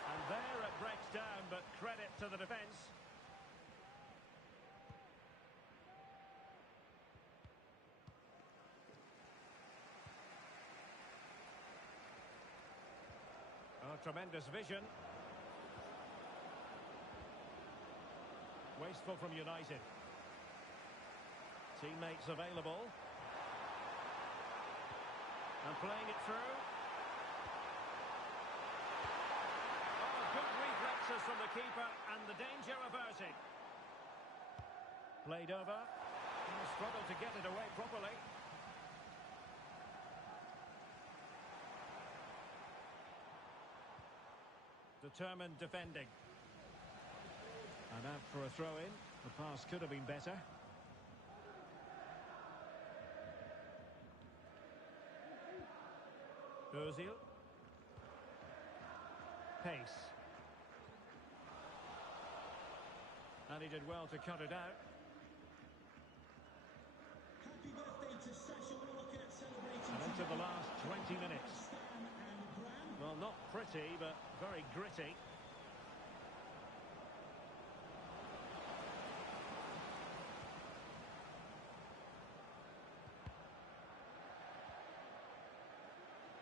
And there it breaks down, but credit to the defence. Oh, tremendous vision. Wasteful from United. Teammates available. And playing it through. Oh, good reflexes from the keeper and the danger averted. Played over. He struggled to get it away properly. Determined defending. And out for a throw-in. The pass could have been better. Ozil. Pace. And he did well to cut it out. Happy birthday to Sasha. We're looking at celebrating. And into the last 20 minutes. Stan and Graham. Well, not pretty, but very gritty.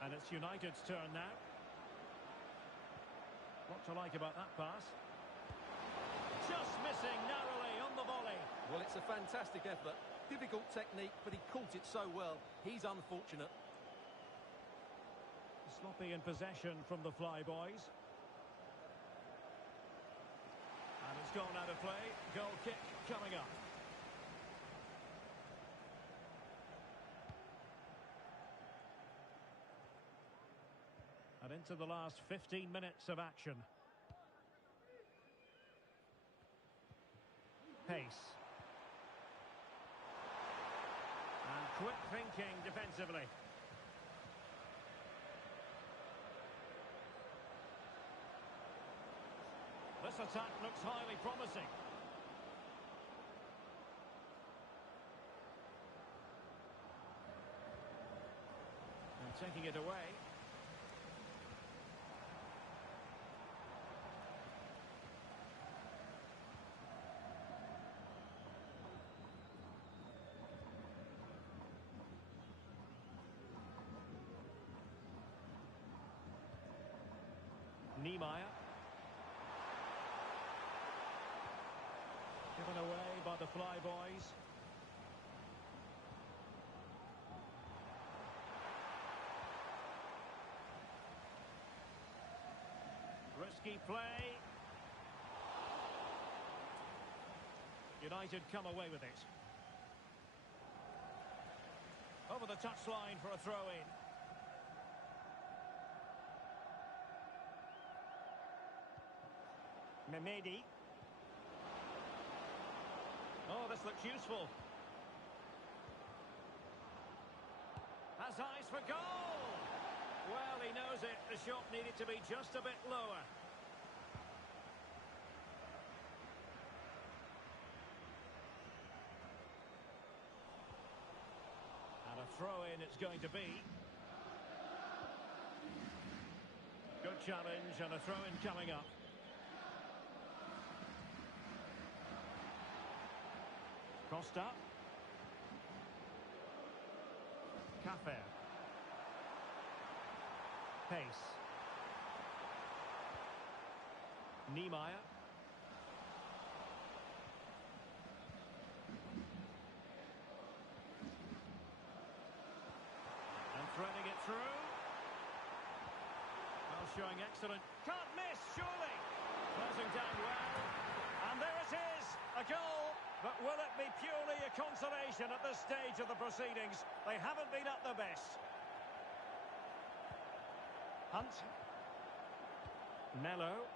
And it's United's turn now. What to like about that pass? Just missing narrowly on the volley. Well, it's a fantastic effort. Difficult technique, but he caught it so well. He's unfortunate. Sloppy in possession from the Flyboys. And it's gone out of play. Goal kick coming up. And into the last 15 minutes of action. Pace. And quick thinking defensively. This attack looks highly promising. And taking it away. Niemeyer. Given away by the Flyboys. Risky play. United come away with it. Over the touchline for a throw-in. Mehmedi. Oh, this looks useful. Has eyes for goal. Well, he knows it. The shot needed to be just a bit lower. And a throw-in it's going to be. Good challenge and a throw-in coming up. Costa. Cafe. Pace. Niemeyer. And threading it through. Well, showing excellent. Can't miss, surely. Closing down well. And there it is, a goal. But will it be purely a consolation at this stage of the proceedings? They haven't been at their best. Hunt. Mello.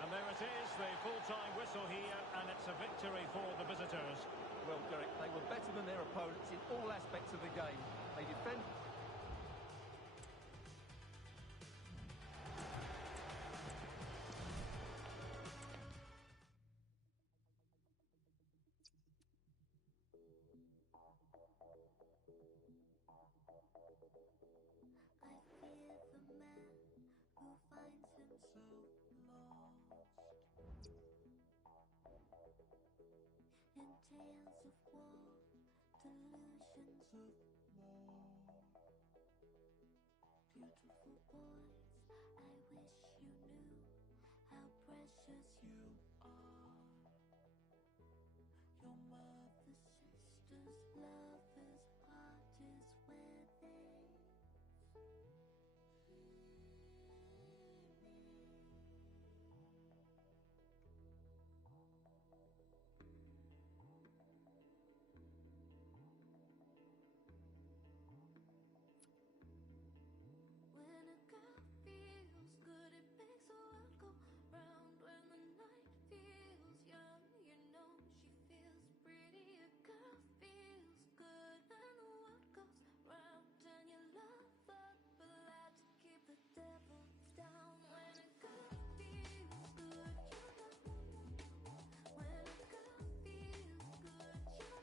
And there it is, the full-time whistle here, and it's a victory for the visitors. Well, Derek, they were better than their opponents in all aspects of the game. They defend. I fear the man who finds himself lost in tales of war, delusions of more. as you are. Your mother, sisters, lovers, heart is where they when a girl feels good, it makes the world go round. When the night feels young, you know she feels pretty. A girl feels good, and the world goes round. And you love her, but like to keep the devil down. When a girl feels good, you know. When a girl feels good, you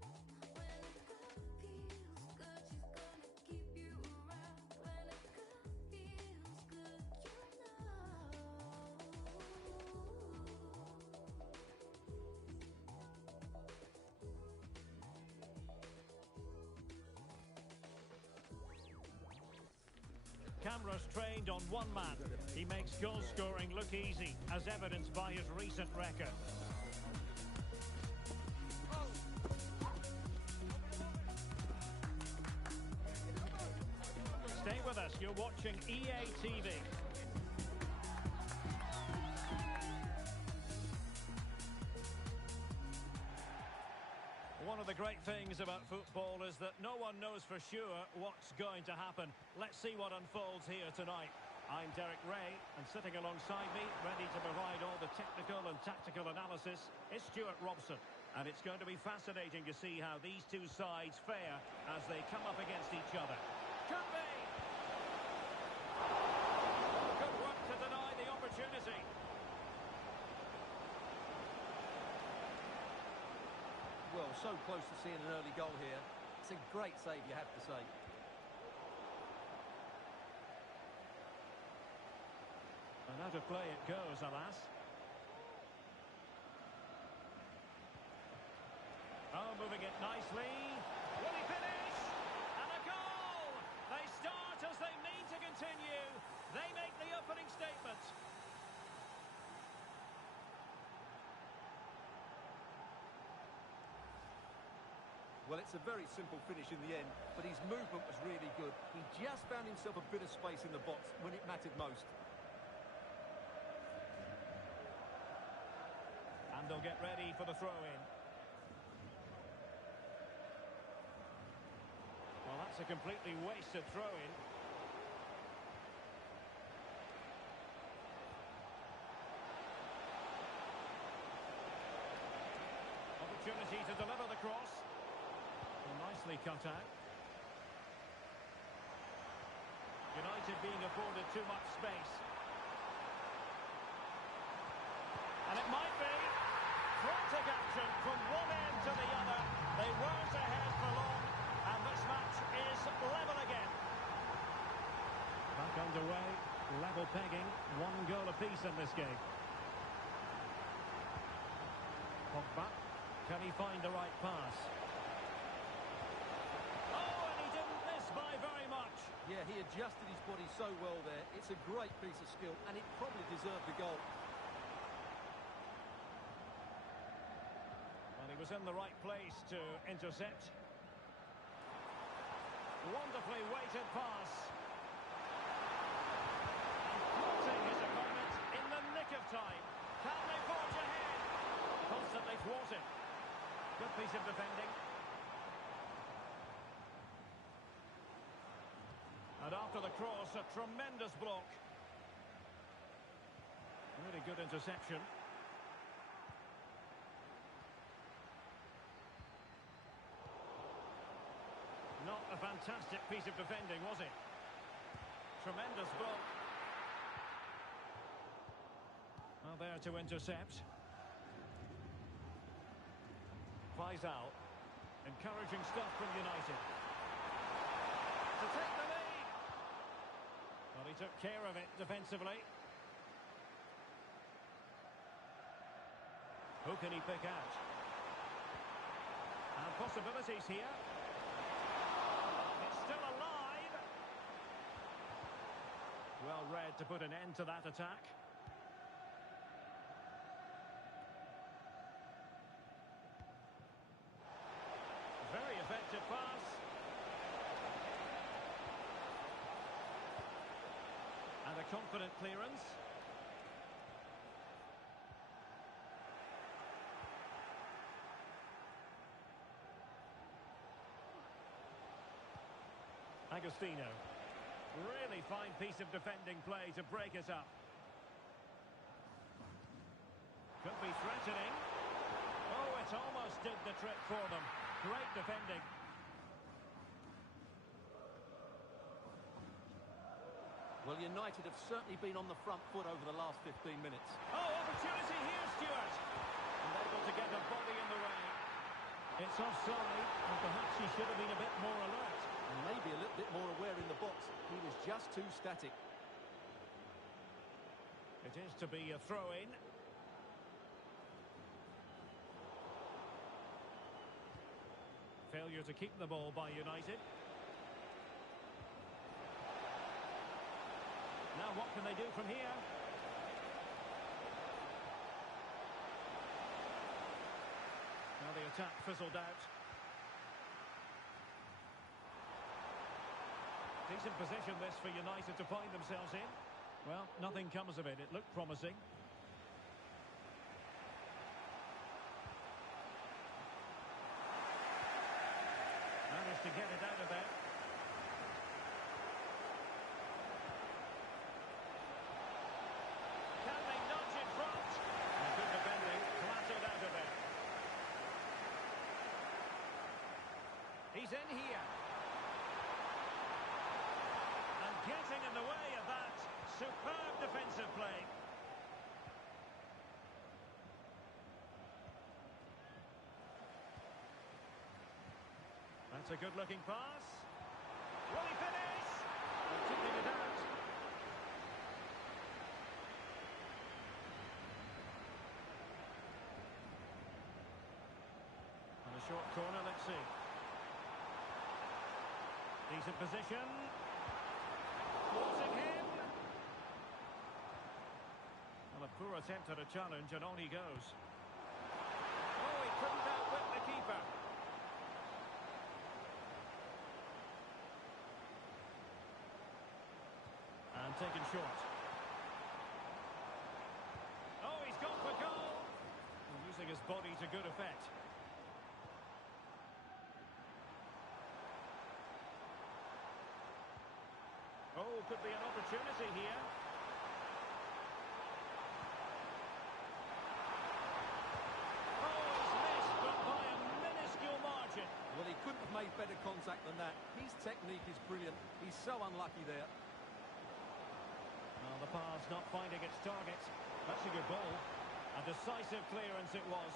know. When a girl feels good, she's gonna keep you around. When a girl feels good, you know. Cameras trained on one man. He makes goal scoring look easy, as evidenced by his recent record. Stay with us, you're watching EA TV. One of the great things about football is that no one knows for sure what's going to happen. Let's see what unfolds here tonight. I'm Derek Ray, and sitting alongside me, ready to provide all the technical and tactical analysis, is Stuart Robson. And it's going to be fascinating to see how these two sides fare as they come up against each other. Could be! Good work to deny the opportunity. Well, so close to seeing an early goal here. It's a great save, you have to say. And out of play it goes, alas. Oh, moving it nicely. Will he finish? And a goal! They start as they mean to continue. They make the opening statement. Well, it's a very simple finish in the end, but his movement was really good. He just found himself a bit of space in the box when it mattered most. And they'll get ready for the throw-in. Well, that's a completely wasted throw-in. Opportunity to deliver the cross. Nicely cut out. United being afforded too much space. And it might be frantic action from one end to the other. They weren't ahead for long, and this match is level again. Back underway, level pegging, one goal apiece in this game. Pogba, can he find the right pass? Yeah, he adjusted his body so well there. It's a great piece of skill, and it probably deserved the goal. Well, he was in the right place to intercept. Wonderfully weighted pass. And thwarting his opponent in the nick of time. Can they forge ahead? Constantly thwarted. Good piece of defending. And after the cross, a tremendous block. Really good interception. Not a fantastic piece of defending, was it? Tremendous block. Well, there to intercept. Faisal. Encouraging stuff from United. To take the lead. Well, he took care of it defensively. Who can he pick out? And possibilities here. It's still alive. Well read to put an end to that attack. confident clearance. Agostino. Really fine piece of defending play to break it up. Could be threatening. Oh, it almost did the trick for them. Great defending. Well, United have certainly been on the front foot over the last 15 minutes. Oh, opportunity here, Stuart. And able to get a body in the way. It's offside, and perhaps he should have been a bit more alert. And maybe a little bit more aware in the box. He was just too static. It is to be a throw-in. Failure to keep the ball by United. Now what can they do from here? Now the attack fizzled out. Decent position this for United to find themselves in. Well, nothing comes of it. It looked promising. Managed to get it out of there. Can they nudge in front? And good defending, clattered out of there. He's in here. And getting in the way of that superb defensive play. That's a good-looking pass. Will he finish? Keeping it out. On a short corner, let's see. Decent position. Forcing him. Well, a poor attempt at a challenge, and on he goes. Oh, he couldn't outwit the keeper. And taken short. Oh, he's gone for goal. And using his body to good effect. Oh, could be an opportunity here. Oh, he's missed, but by a minuscule margin. Well, he couldn't have made better contact than that. His technique is brilliant. He's so unlucky there. Well, the pass not finding its target. That's a good ball. A decisive clearance it was.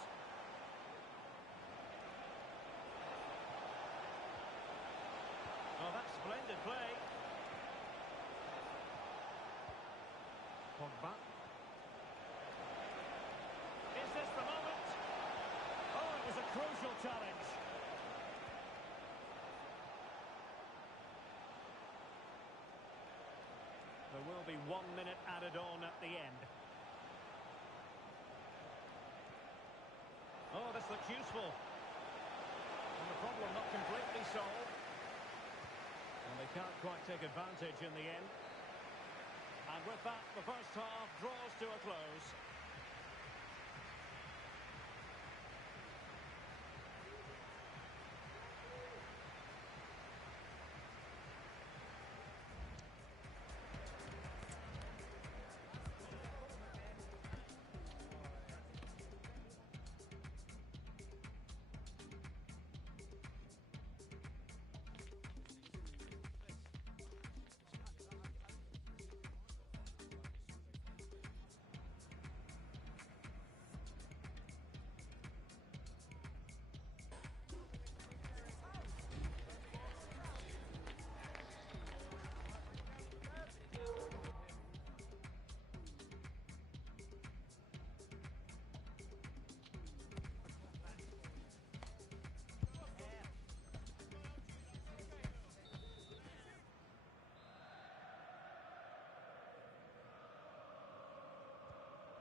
Oh, that's splendid play. Pogba. Is this the moment? Oh, it was a crucial challenge. There will be 1 minute added on at the end. Oh, this looks useful. And the problem not completely solved. And they can't quite take advantage in the end. And with that, the first half draws to a close.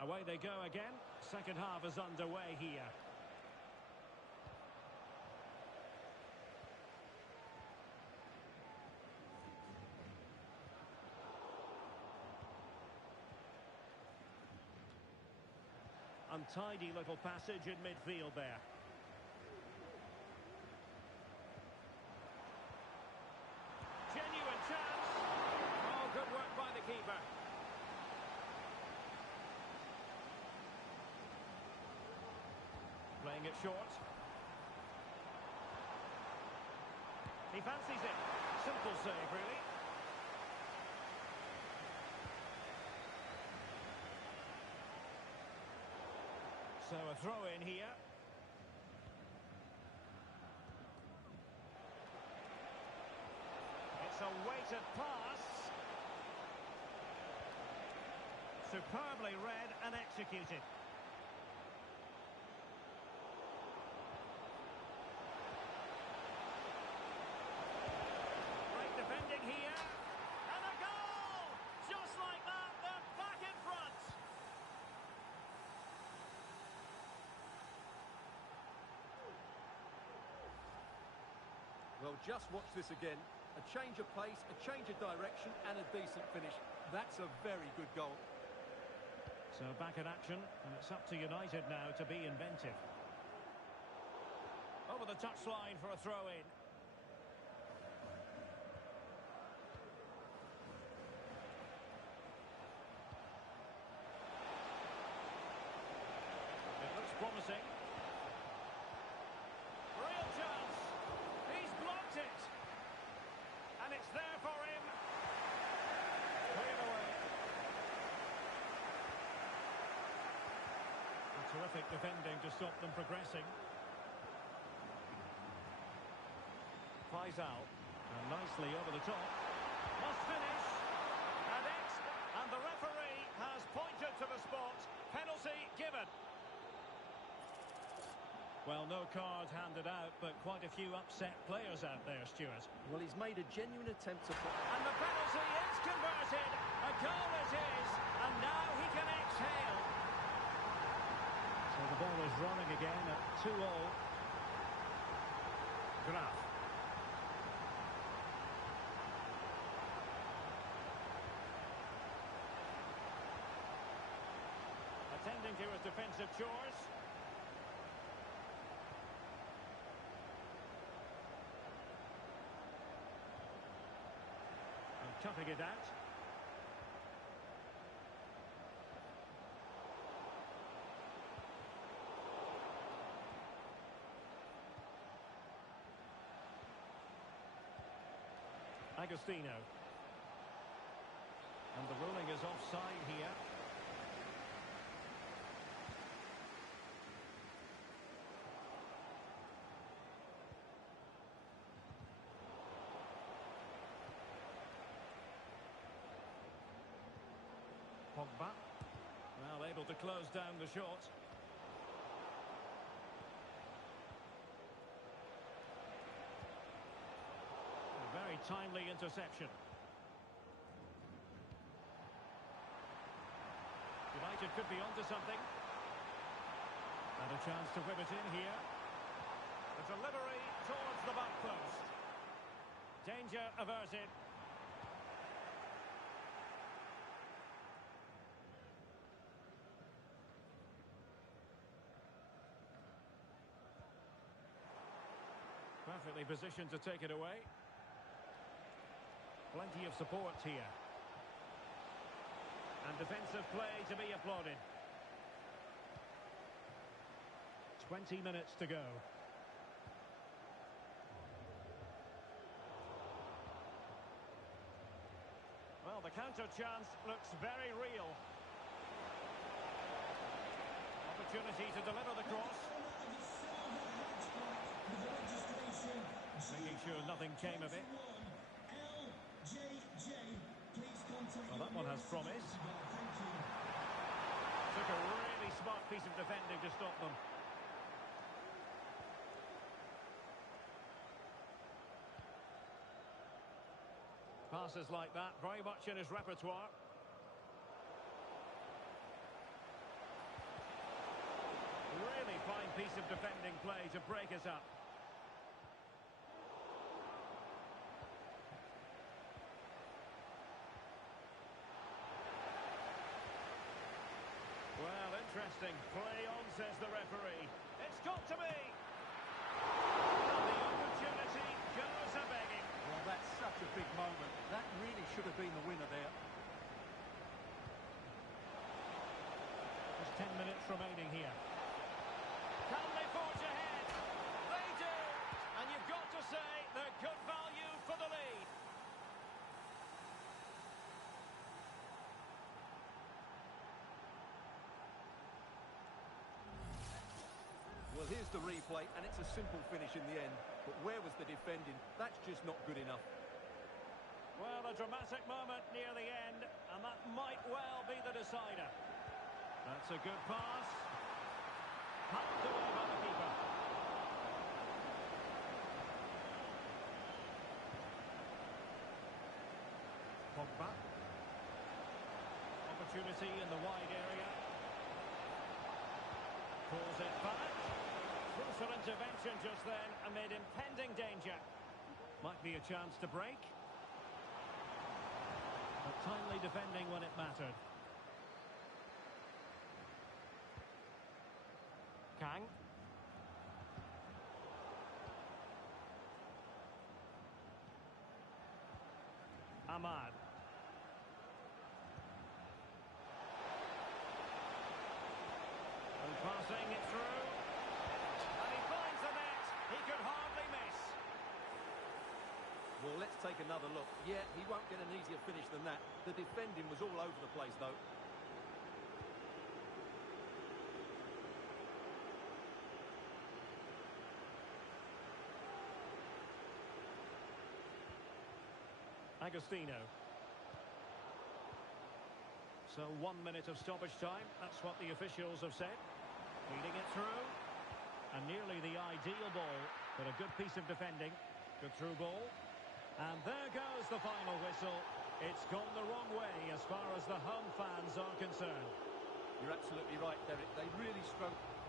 Away they go again. Second half is underway here. Untidy little passage in midfield there. Genuine chance. Oh, good work by the keeper. Playing it short. He fancies it. Simple save, really. So a throw in here. It's a weighted pass. Superbly read and executed. Great defending here. And a goal! Just like that, they're back in front. Well, just watch this again. A change of pace, a change of direction, and a decent finish. That's a very good goal. So back in action, and it's up to United now to be inventive. Over the touchline for a throw-in. It looks promising. Real chance. He's blocked it. And it's there for him. Cleared away. Terrific defending to stop them progressing. Faisal, and nicely over the top. Must finish. And the referee has pointed to the spot. Penalty given. Well, no card handed out, but quite a few upset players out there, Stuart. Well, he's made a genuine attempt to... And the penalty is converted. A goal it is. And now he can exhale. So the ball is running again at 2-0. Graf. Attending to his defensive chores. And cutting it out. Agostino. And the ruling is offside here. Pogba. Well, able to close down the shot. Very timely interception. United could be onto something. And a chance to whip it in here. The delivery towards the back post. Danger averted. Perfectly positioned to take it away. Plenty of support here. And defensive play to be applauded. 20 minutes to go. Well, the counter chance looks very real. Opportunity to deliver the cross. Making sure nothing came of it. Well, that one has promise. Took a really smart piece of defending to stop them. Passes like that, very much in his repertoire. Really fine piece of defending play to break us up. Well, Interesting. Play on, says the referee. It's got to be. And the opportunity goes a-begging. Well, that's such a big moment. That really should have been the winner there. There's 10 minutes remaining here. Can they forge ahead? They do. And you've got to say they're good value for the lead. Well, here's the replay, and it's a simple finish in the end. But where was the defending? That's just not good enough. Well, a dramatic moment near the end, and that might well be the decider. That's a good pass. Popped away by the keeper. Pogba. Opportunity in the wide area. Pulls it back. Crucial intervention just then amid impending danger. Might be a chance to break. But timely defending when it mattered. Kang. Ahmad. And passing it through. And he finds the net. He could hardly miss. Well, let's take another look. Yeah, he won't get an easier finish than that. The defending was all over the place, though. Agostino. So 1 minute of stoppage time. That's what the officials have said. Feeding it through. And nearly the ideal ball, but a good piece of defending. Good through ball. And there goes the final whistle. It's gone the wrong way as far as the home fans are concerned. You're absolutely right, Derek. They really struggled.